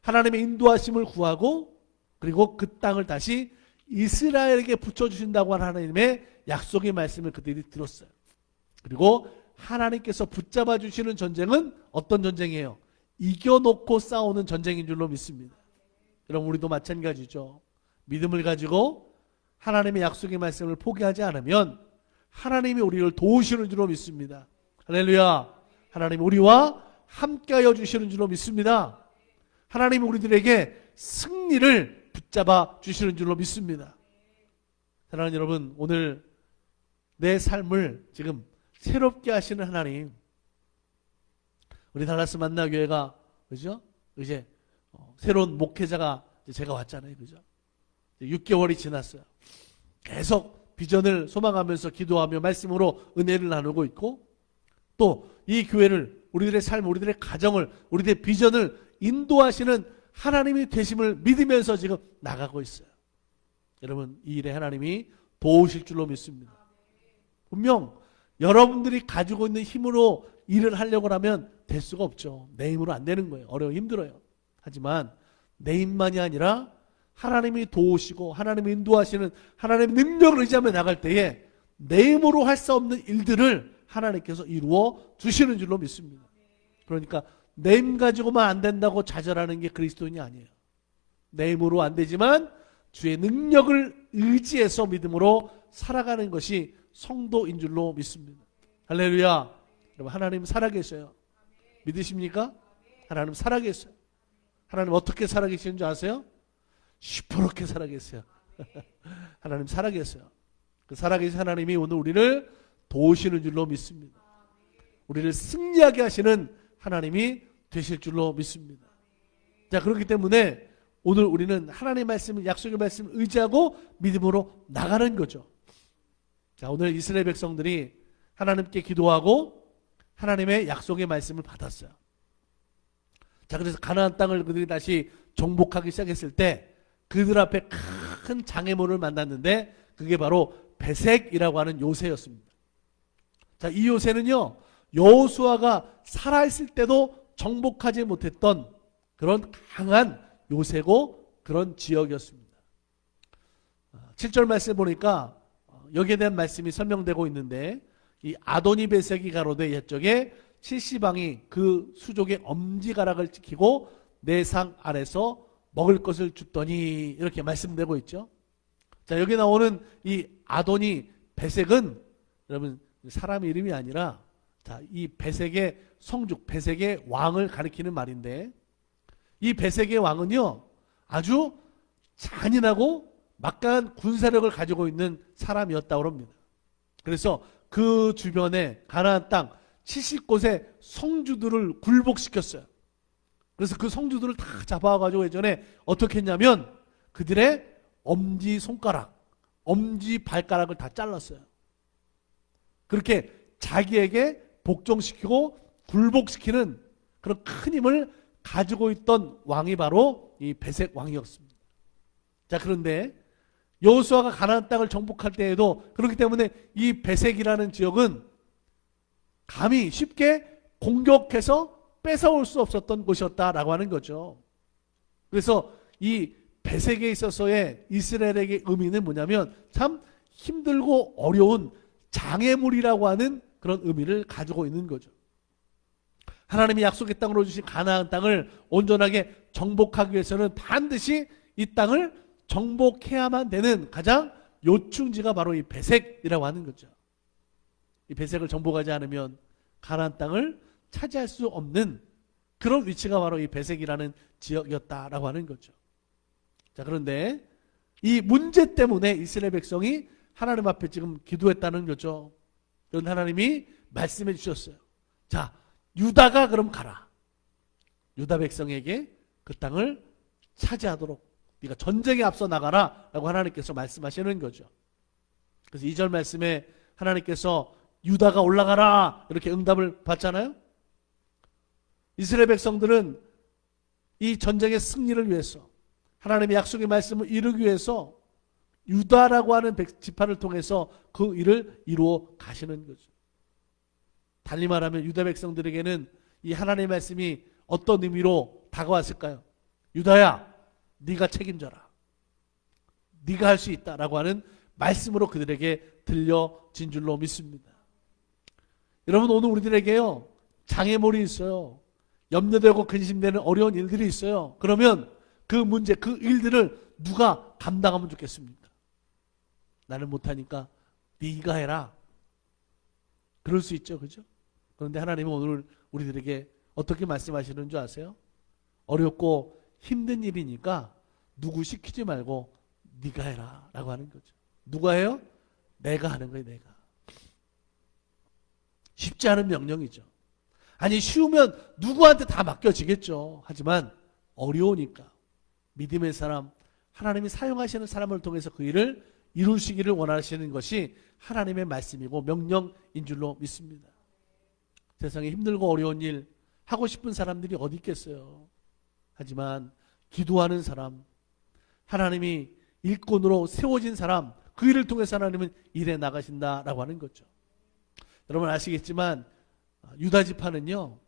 하나님의 인도하심을 구하고 그리고 그 땅을 다시 이스라엘에게 붙여주신다고 하는 하나님의 약속의 말씀을 그들이 들었어요. 그리고 하나님께서 붙잡아 주시는 전쟁은 어떤 전쟁이에요? 이겨놓고 싸우는 전쟁인 줄로 믿습니다. 여러분 우리도 마찬가지죠. 믿음을 가지고 하나님의 약속의 말씀을 포기하지 않으면 하나님이 우리를 도우시는 줄로 믿습니다. 할렐루야. 하나님이 우리와 함께하여 주시는 줄로 믿습니다. 하나님이 우리들에게 승리를 붙잡아 주시는 줄로 믿습니다. 사랑하는 여러분, 오늘 내 삶을 지금 새롭게 하시는 하나님, 우리 달라스 만나교회가 그죠? 이제 새로운 목회자가 제가 왔잖아요, 그죠? 6개월이 지났어요. 계속 비전을 소망하면서 기도하며 말씀으로 은혜를 나누고 있고 또 이 교회를 우리들의 삶, 우리들의 가정을, 우리들의 비전을 인도하시는 하나님이 되심을 믿으면서 지금 나가고 있어요. 여러분 이 일에 하나님이 도우실 줄로 믿습니다. 분명 여러분들이 가지고 있는 힘으로 일을 하려고 하면 될 수가 없죠. 내 힘으로 안 되는 거예요. 어려워 힘들어요. 하지만 내 힘만이 아니라 하나님이 도우시고 하나님이 인도하시는 하나님의 능력을 의지하며 나갈 때에 내 힘으로 할 수 없는 일들을 하나님께서 이루어 주시는 줄로 믿습니다. 그러니까 내 힘 가지고만 안 된다고 좌절하는 게 그리스도인이 아니에요. 내 힘으로 안 되지만 주의 능력을 의지해서 믿음으로 살아가는 것이 성도인 줄로 믿습니다. 할렐루야. 여러분 하나님 살아계셔요. 믿으십니까? 하나님 살아계셔요. 하나님 어떻게 살아계시는 줄 아세요? 시퍼렇게 살아계세요. 하나님 살아계세요. 그 살아계신 하나님이 오늘 우리를 도우시는 줄로 믿습니다. 우리를 승리하게 하시는 하나님이 되실 줄로 믿습니다. 자, 그렇기 때문에 오늘 우리는 하나님의 말씀을, 약속의 말씀을 의지하고 믿음으로 나가는 거죠. 자, 오늘 이스라엘 백성들이 하나님께 기도하고 하나님의 약속의 말씀을 받았어요. 자, 그래서 가나안 땅을 그들이 다시 정복하기 시작했을 때 그들 앞에 큰 장애물을 만났는데 그게 바로 베색이라고 하는 요새였습니다. 자, 이 요새는요 여호수아가 살아있을 때도 정복하지 못했던 그런 강한 요새고 그런 지역이었습니다. 7절 말씀 보니까 여기에 대한 말씀이 설명되고 있는데 이 아도니 베색이 가로되 옛적에 70왕이 그 수족의 엄지가락을 지키고 내 상 아래서 먹을 것을 줍더니 이렇게 말씀되고 있죠. 자, 여기 나오는 이 아도니 베색은 여러분 사람 이름이 아니라 자, 이 베색의 성죽, 베색의 왕을 가리키는 말인데 이 베색의 왕은요 아주 잔인하고 막강한 군사력을 가지고 있는 사람이었다고 합니다. 그래서 그 주변에 가나안 땅 70곳의 성주들을 굴복시켰어요. 그래서 그 성주들을 다 잡아가지고 예전에 어떻게 했냐면 그들의 엄지 손가락, 엄지 발가락을 다 잘랐어요. 그렇게 자기에게 복종시키고 굴복시키는 그런 큰 힘을 가지고 있던 왕이 바로 이 베색 왕이었습니다. 자, 그런데 여호수아가 가나안 땅을 정복할 때에도 그렇기 때문에 이 베색이라는 지역은 감히 쉽게 공격해서 뺏어올 수 없었던 곳이었다라고 하는 거죠. 그래서 이 베색에 있어서의 이스라엘에게 의미는 뭐냐면 참 힘들고 어려운 장애물이라고 하는 그런 의미를 가지고 있는 거죠. 하나님이 약속의 땅으로 주신 가나안 땅을 온전하게 정복하기 위해서는 반드시 이 땅을 정복해야만 되는 가장 요충지가 바로 이 베색이라고 하는 거죠. 이 베색을 정복하지 않으면 가나안 땅을 차지할 수 없는 그런 위치가 바로 이 베색이라는 지역이었다라고 하는 거죠. 자, 그런데 이 문제 때문에 이스라엘 백성이 하나님 앞에 지금 기도했다는 거죠. 그런데 하나님이 말씀해 주셨어요. 자, 유다가 그럼 가라. 유다 백성에게 그 땅을 차지하도록 네가 전쟁에 앞서 나가라 라고 하나님께서 말씀하시는 거죠. 그래서 2절 말씀에 하나님께서 유다가 올라가라 이렇게 응답을 받잖아요. 이스라엘 백성들은 이 전쟁의 승리를 위해서 하나님의 약속의 말씀을 이루기 위해서 유다라고 하는 지파를 통해서 그 일을 이루어 가시는 거죠. 달리 말하면 유다 백성들에게는 이 하나님의 말씀이 어떤 의미로 다가왔을까요? 유다야, 네가 책임져라. 네가 할 수 있다라고 하는 말씀으로 그들에게 들려진 줄로 믿습니다. 여러분, 오늘 우리들에게요 장애물이 있어요. 염려되고 근심되는 어려운 일들이 있어요. 그러면 그 문제, 그 일들을 누가 감당하면 좋겠습니까? 나는 못하니까 네가 해라. 그럴 수 있죠, 그죠? 그런데 하나님은 오늘 우리들에게 어떻게 말씀하시는 줄 아세요? 어렵고 힘든 일이니까 누구 시키지 말고 네가 해라 라고 하는 거죠. 누가 해요? 내가 하는 거예요. 내가. 쉽지 않은 명령이죠. 아니, 쉬우면 누구한테 다 맡겨지겠죠. 하지만 어려우니까 믿음의 사람, 하나님이 사용하시는 사람을 통해서 그 일을 이루시기를 원하시는 것이 하나님의 말씀이고 명령인 줄로 믿습니다. 세상에 힘들고 어려운 일 하고 싶은 사람들이 어디 있겠어요. 하지만 기도하는 사람, 하나님이 일꾼으로 세워진 사람, 그 일을 통해서 하나님은 일해 나가신다라고 하는 거죠. 여러분 아시겠지만 유다 지파는요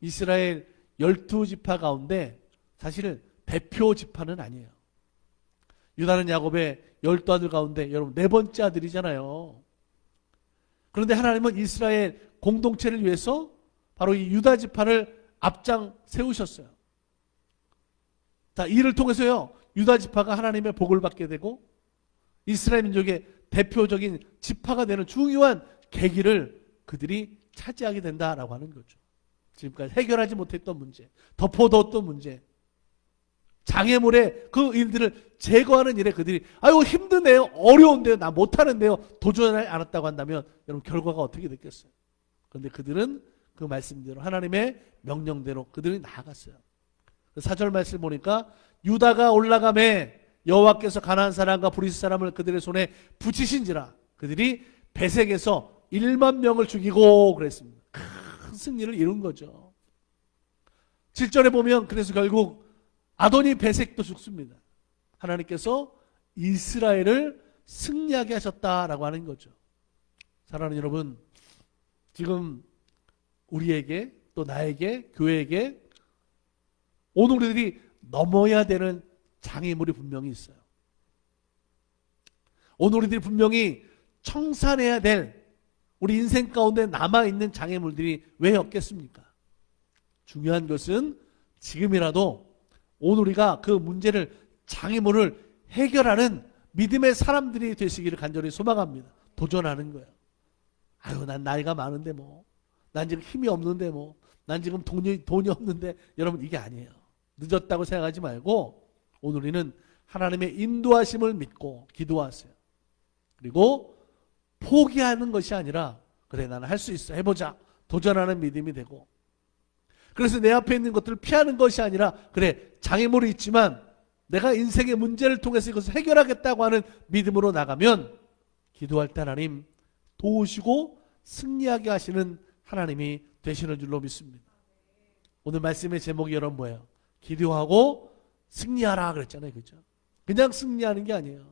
이스라엘 12지파 가운데 사실 대표 지파는 아니에요. 유다는 야곱의 12아들 가운데 여러분 4번째 아들이잖아요. 그런데 하나님은 이스라엘 공동체를 위해서 바로 이 유다 지파를 앞장 세우셨어요. 자, 이를 통해서요 유다 지파가 하나님의 복을 받게 되고 이스라엘 민족의 대표적인 지파가 되는 중요한 계기를 그들이 차지하게 된다라고 하는 거죠. 지금까지 해결하지 못했던 문제, 덮어뒀던 문제, 장애물의 그 일들을 제거하는 일에 그들이 아유 힘드네요, 어려운데요, 나 못하는데요 도전하지 않았다고 한다면 여러분 결과가 어떻게 됐겠어요? 그런데 그들은 그 말씀대로 하나님의 명령대로 그들이 나아갔어요. 4절 말씀 보니까 유다가 올라가매 여호와께서 가나안 사람과 브리스 사람을 그들의 손에 붙이신지라 그들이 베색에서 1만 명을 죽이고 그랬습니다. 큰 승리를 이룬 거죠. 7절에 보면 그래서 결국 아도니 베색도 죽습니다. 하나님께서 이스라엘을 승리하게 하셨다라고 하는 거죠. 사랑하는 여러분, 지금 우리에게 또 나에게 교회에게 오늘 우리들이 넘어야 되는 장애물이 분명히 있어요. 오늘 우리들이 분명히 청산해야 될 우리 인생 가운데 남아있는 장애물들이 왜 없겠습니까? 중요한 것은 지금이라도 오늘 우리가 그 문제를 장애물을 해결하는 믿음의 사람들이 되시기를 간절히 소망합니다. 도전하는 거예요. 아유, 난 나이가 많은데 뭐, 난 지금 힘이 없는데 뭐, 난 지금 돈이 없는데, 여러분 이게 아니에요. 늦었다고 생각하지 말고 오늘 우리는 하나님의 인도하심을 믿고 기도하세요. 그리고 포기하는 것이 아니라 그래 나는 할 수 있어, 해보자, 도전하는 믿음이 되고, 그래서 내 앞에 있는 것들을 피하는 것이 아니라 그래 장애물이 있지만 내가 인생의 문제를 통해서 이것을 해결하겠다고 하는 믿음으로 나가면 기도할 때 하나님 도우시고 승리하게 하시는 하나님이 되시는 줄로 믿습니다. 오늘 말씀의 제목이 여러분 뭐예요? 기도하고 승리하라 그랬잖아요. 그죠? 그냥 승리하는 게 아니에요.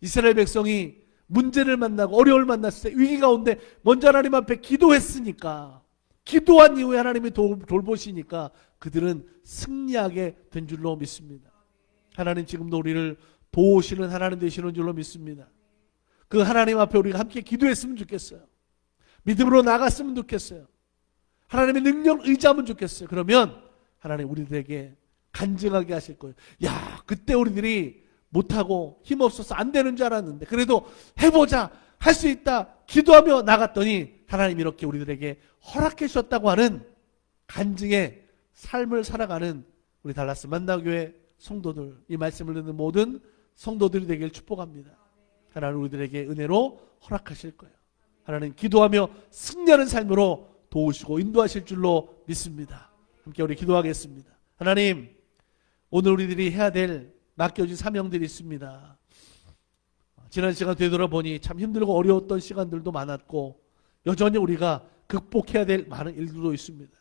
이스라엘 백성이 문제를 만나고 어려움을 만났을 때 위기 가운데 먼저 하나님 앞에 기도했으니까, 기도한 이후에 하나님이 돌보시니까 그들은 승리하게 된 줄로 믿습니다. 하나님 지금도 우리를 도우시는 하나님 되시는 줄로 믿습니다. 그 하나님 앞에 우리가 함께 기도했으면 좋겠어요. 믿음으로 나갔으면 좋겠어요. 하나님의 능력을 의지하면 좋겠어요. 그러면 하나님 우리들에게 간증하게 하실 거예요. 야, 그때 우리들이 못하고 힘없어서 안 되는 줄 알았는데 그래도 해보자, 할 수 있다 기도하며 나갔더니 하나님 이렇게 우리들에게 허락해 주셨다고 하는 간증의 삶을 살아가는 우리 달라스 만나교회 성도들, 이 말씀을 듣는 모든 성도들이 되길 축복합니다. 하나님 우리들에게 은혜로 허락하실 거예요. 하나님 기도하며 승리하는 삶으로 도우시고 인도하실 줄로 믿습니다. 함께 우리 기도하겠습니다. 하나님, 오늘 우리들이 해야 될 맡겨진 사명들이 있습니다. 지난 시간 되돌아보니 참 힘들고 어려웠던 시간들도 많았고 여전히 우리가 극복해야 될 많은 일들도 있습니다.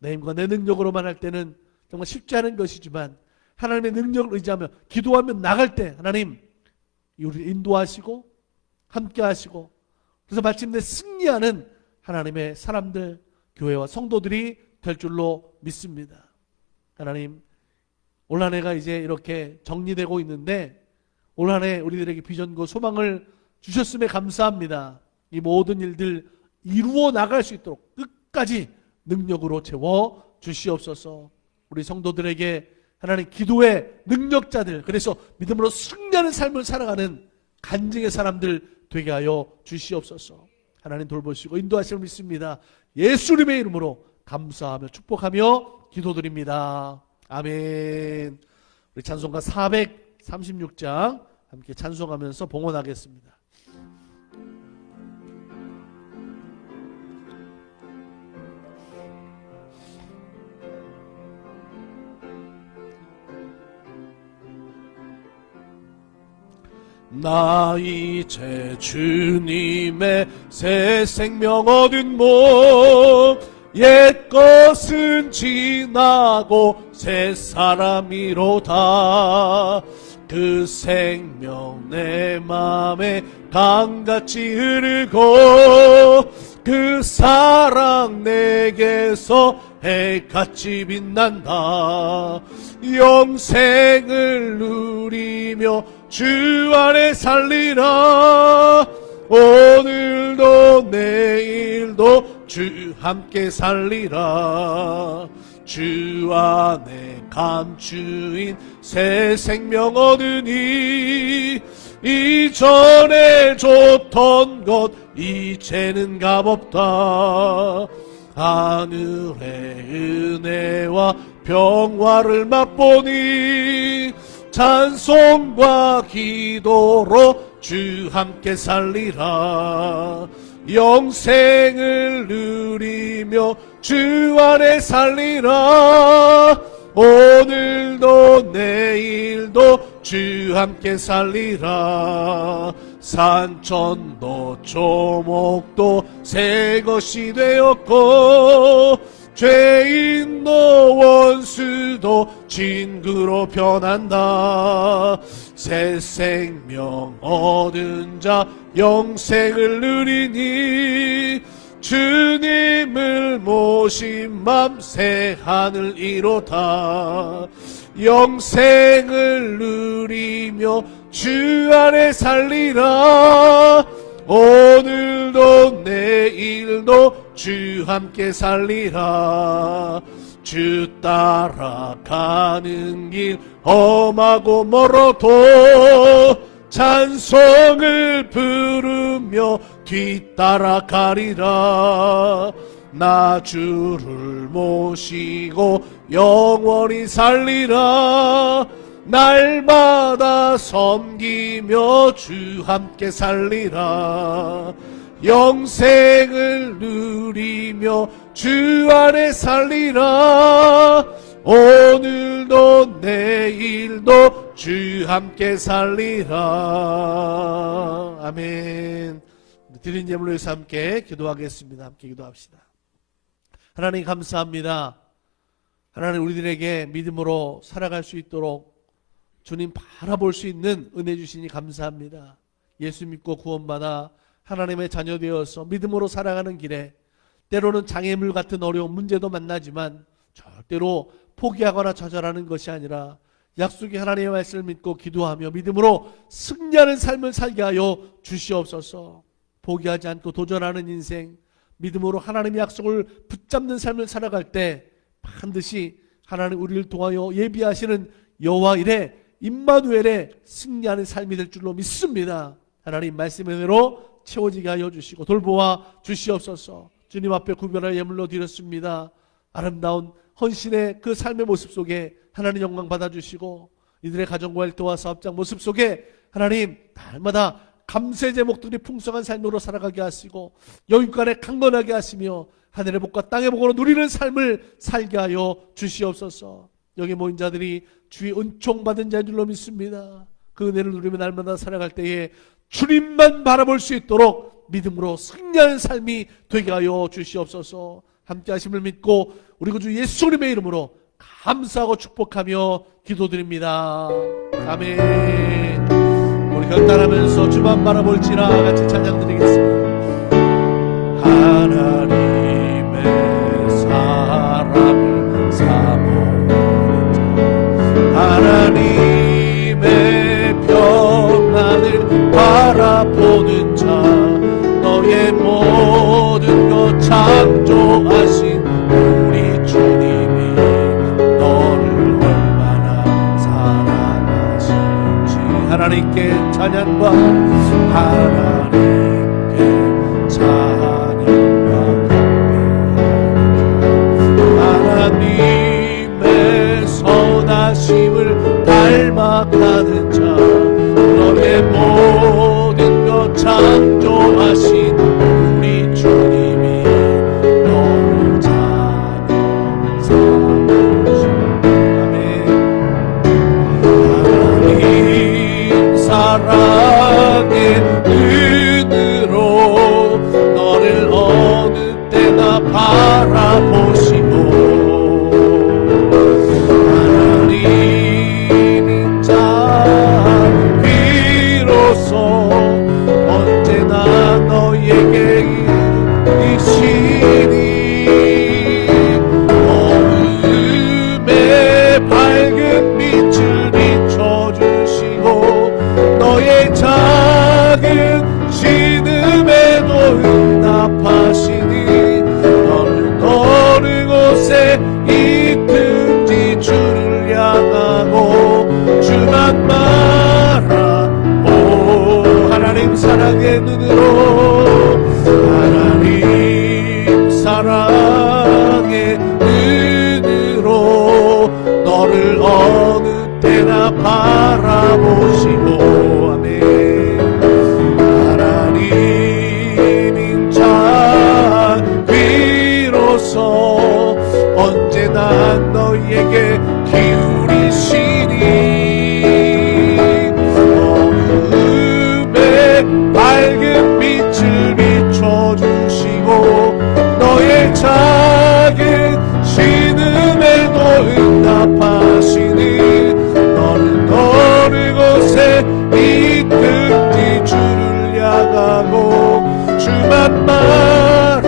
내 힘과 내 능력으로만 할 때는 정말 쉽지 않은 것이지만 하나님의 능력을 의지하며 기도하며 나갈 때 하나님 우리를 인도하시고 함께 하시고 그래서 마침내 승리하는 하나님의 사람들, 교회와 성도들이 될 줄로 믿습니다. 하나님, 올 한 해가 이제 이렇게 정리되고 있는데 올 한 해 우리들에게 비전과 소망을 주셨음에 감사합니다. 이 모든 일들 이루어 나갈 수 있도록 끝까지 능력으로 채워 주시옵소서. 우리 성도들에게 하나님 기도의 능력자들, 그래서 믿음으로 승리하는 삶을 살아가는 간증의 사람들 되게 하여 주시옵소서. 하나님 돌보시고 인도하시길 믿습니다. 예수님의 이름으로 감사하며 축복하며 기도드립니다. 아멘. 우리 찬송가 436장 함께 찬송하면서 봉헌하겠습니다. 나 이제 주님의 새 생명 얻은 몸, 옛것은 지나고 새 사람이로다. 그 생명 내 맘에 강같이 흐르고 그 사랑 내게서 해같이 빛난다. 영생을 누리며 주 안에 살리라. 오늘도 내일도 주 함께 살리라. 주 안에 감추인 새 생명 얻으니 이전에 줬던 것 이제는 값없다. 하늘의 은혜와 평화를 맛보니 찬송과 기도로 주 함께 살리라. 영생을 누리며 주 안에 살리라. 오늘도 내일도 주 함께 살리라. 산천도 조목도 새 것이 되었고 죄인도 원수도 친구로 변한다. 새 생명 얻은 자 영생을 누리니 주님을 모신 맘 새 하늘 이로다. 영생을 누리며 주 안에 살리라. 오늘도 내일도 주 함께 살리라. 주 따라가는 길 험하고 멀어도 찬송을 부르며 뒤따라가리라. 나 주를 모시고 영원히 살리라. 날마다 섬기며 주 함께 살리라. 영생을 누리며 주 안에 살리라. 오늘도 내일도 주 함께 살리라. 아멘. 드린 예물로 해서 함께 기도하겠습니다. 함께 기도합시다. 하나님 감사합니다. 하나님 우리들에게 믿음으로 살아갈 수 있도록 주님 바라볼 수 있는 은혜 주시니 감사합니다. 예수 믿고 구원받아 하나님의 자녀 되어서 믿음으로 살아가는 길에 때로는 장애물 같은 어려운 문제도 만나지만 절대로 포기하거나 좌절하는 것이 아니라 약속의 하나님의 말씀을 믿고 기도하며 믿음으로 승리하는 삶을 살게 하여 주시옵소서. 포기하지 않고 도전하는 인생, 믿음으로 하나님의 약속을 붙잡는 삶을 살아갈 때 반드시 하나님 우리를 통하여 예비하시는 여호와 이레 임마누엘의 승리하는 삶이 될 줄로 믿습니다. 하나님 말씀대로 채워지게 하여 주시고 돌보아 주시옵소서. 주님 앞에 구별할 예물로 드렸습니다. 아름다운 헌신의 그 삶의 모습 속에 하나님 영광 받아주시고 이들의 가정과 일터와 사업장 모습 속에 하나님 날마다 감사의 제목들이 풍성한 삶으로 살아가게 하시고 영육간에 강건하게 하시며 하늘의 복과 땅의 복으로 누리는 삶을 살게 하여 주시옵소서. 여기 모인 자들이 주의 은총 받은 자인 줄로 믿습니다. 그 은혜를 누리며 날마다 살아갈 때에 주님만 바라볼 수 있도록 믿음으로 승리하는 삶이 되게 하여 주시옵소서. 함께 하심을 믿고 우리 구주 예수 그리스도의 이름으로 감사하고 축복하며 기도드립니다. 아멘. 우리 결단하면서 주만 바라볼지라 같이 찬양 드리겠습니다. 하나님의 사랑을 사모자 하나님의 평안을 바라보는 자 너의 모든 것 창조하신 우리 주님이 너를 얼마나 사랑하신지 하나님께 찬양과 하나님께 찬양과 하나님의 선하심을 닮아가는 자 너의 모든 것 창조하신 우리 주님이 너를 하나님 사랑의 은으로 너를 어느 때나 바라보시고 하나님은 자비로소 언제나 너에게 이르시니 어둠의 밝은 빛을 비춰주시고 너의 작은 신음에도 응답하시니 너는 어느 곳에 있든지 주를 향하고 주만 바라보 하나님 사랑의 눈으로 하나님 사랑의 눈으로 너를 어느 때나 바라보시고 아멘. 하나님인 자비로소 언제나 너희에게 기울이시니 어둠의 밝은 빛을 비춰주시고 너의 작은 신음에도 응답하시니 너는 어느 곳에 있든지 주를 향하고 주만 바라볼지라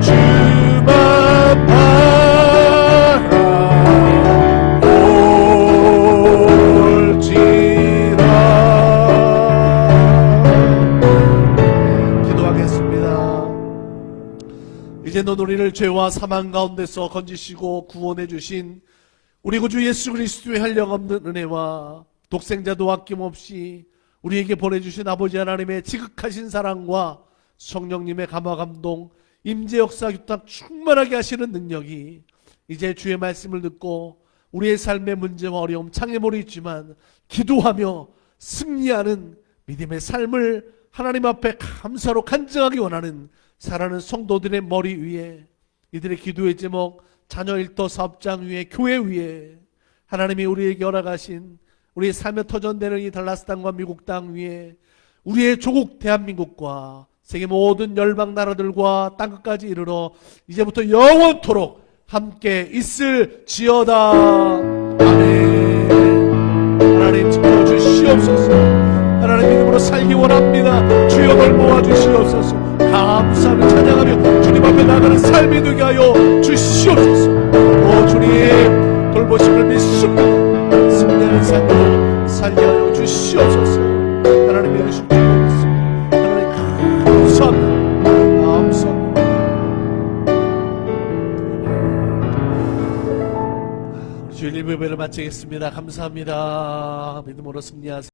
주만 바라볼지라. 기도하겠습니다. 이제 넌 우리를 죄와 사망 가운데서 건지시고 구원해 주신 우리 구주 예수 그리스도의 한량없는 은혜와 독생자도 아낌없이 우리에게 보내주신 아버지 하나님의 지극하신 사랑과 성령님의 감화 감동 임재 역사 규탁 충만하게 하시는 능력이 이제 주의 말씀을 듣고 우리의 삶의 문제와 어려움 장애물이 있지만 기도하며 승리하는 믿음의 삶을 하나님 앞에 감사로 간증하기 원하는 사랑하는 성도들의 머리 위에 이들의 기도의 제목 자녀 일터 사업장 위에 교회 위에 하나님이 우리에게 허락하신 우리 사며 터전되는 이 달라스 땅과 미국 땅 위에 우리의 조국 대한민국과 세계 모든 열방 나라들과 땅끝까지 이르러 이제부터 영원토록 함께 있을지어다. 아멘. 하나님 지켜주시옵소서. 하나님 믿음으로 살기 원합니다. 주여 널 모아주시옵소서. 감사하며 찬양하며 주님 앞에 나가는 삶이 되게 하여 주시옵소서. 오 주님, 돌보심을 믿습니다. 승리하는 삶으로 살게 하여 주시옵소서. 하나님 이루실 줄 믿습니다. 하나님 감사합니다. 감사합니다. 주일 예배를 마치겠습니다. 감사합니다. 믿음으로 승리하세요.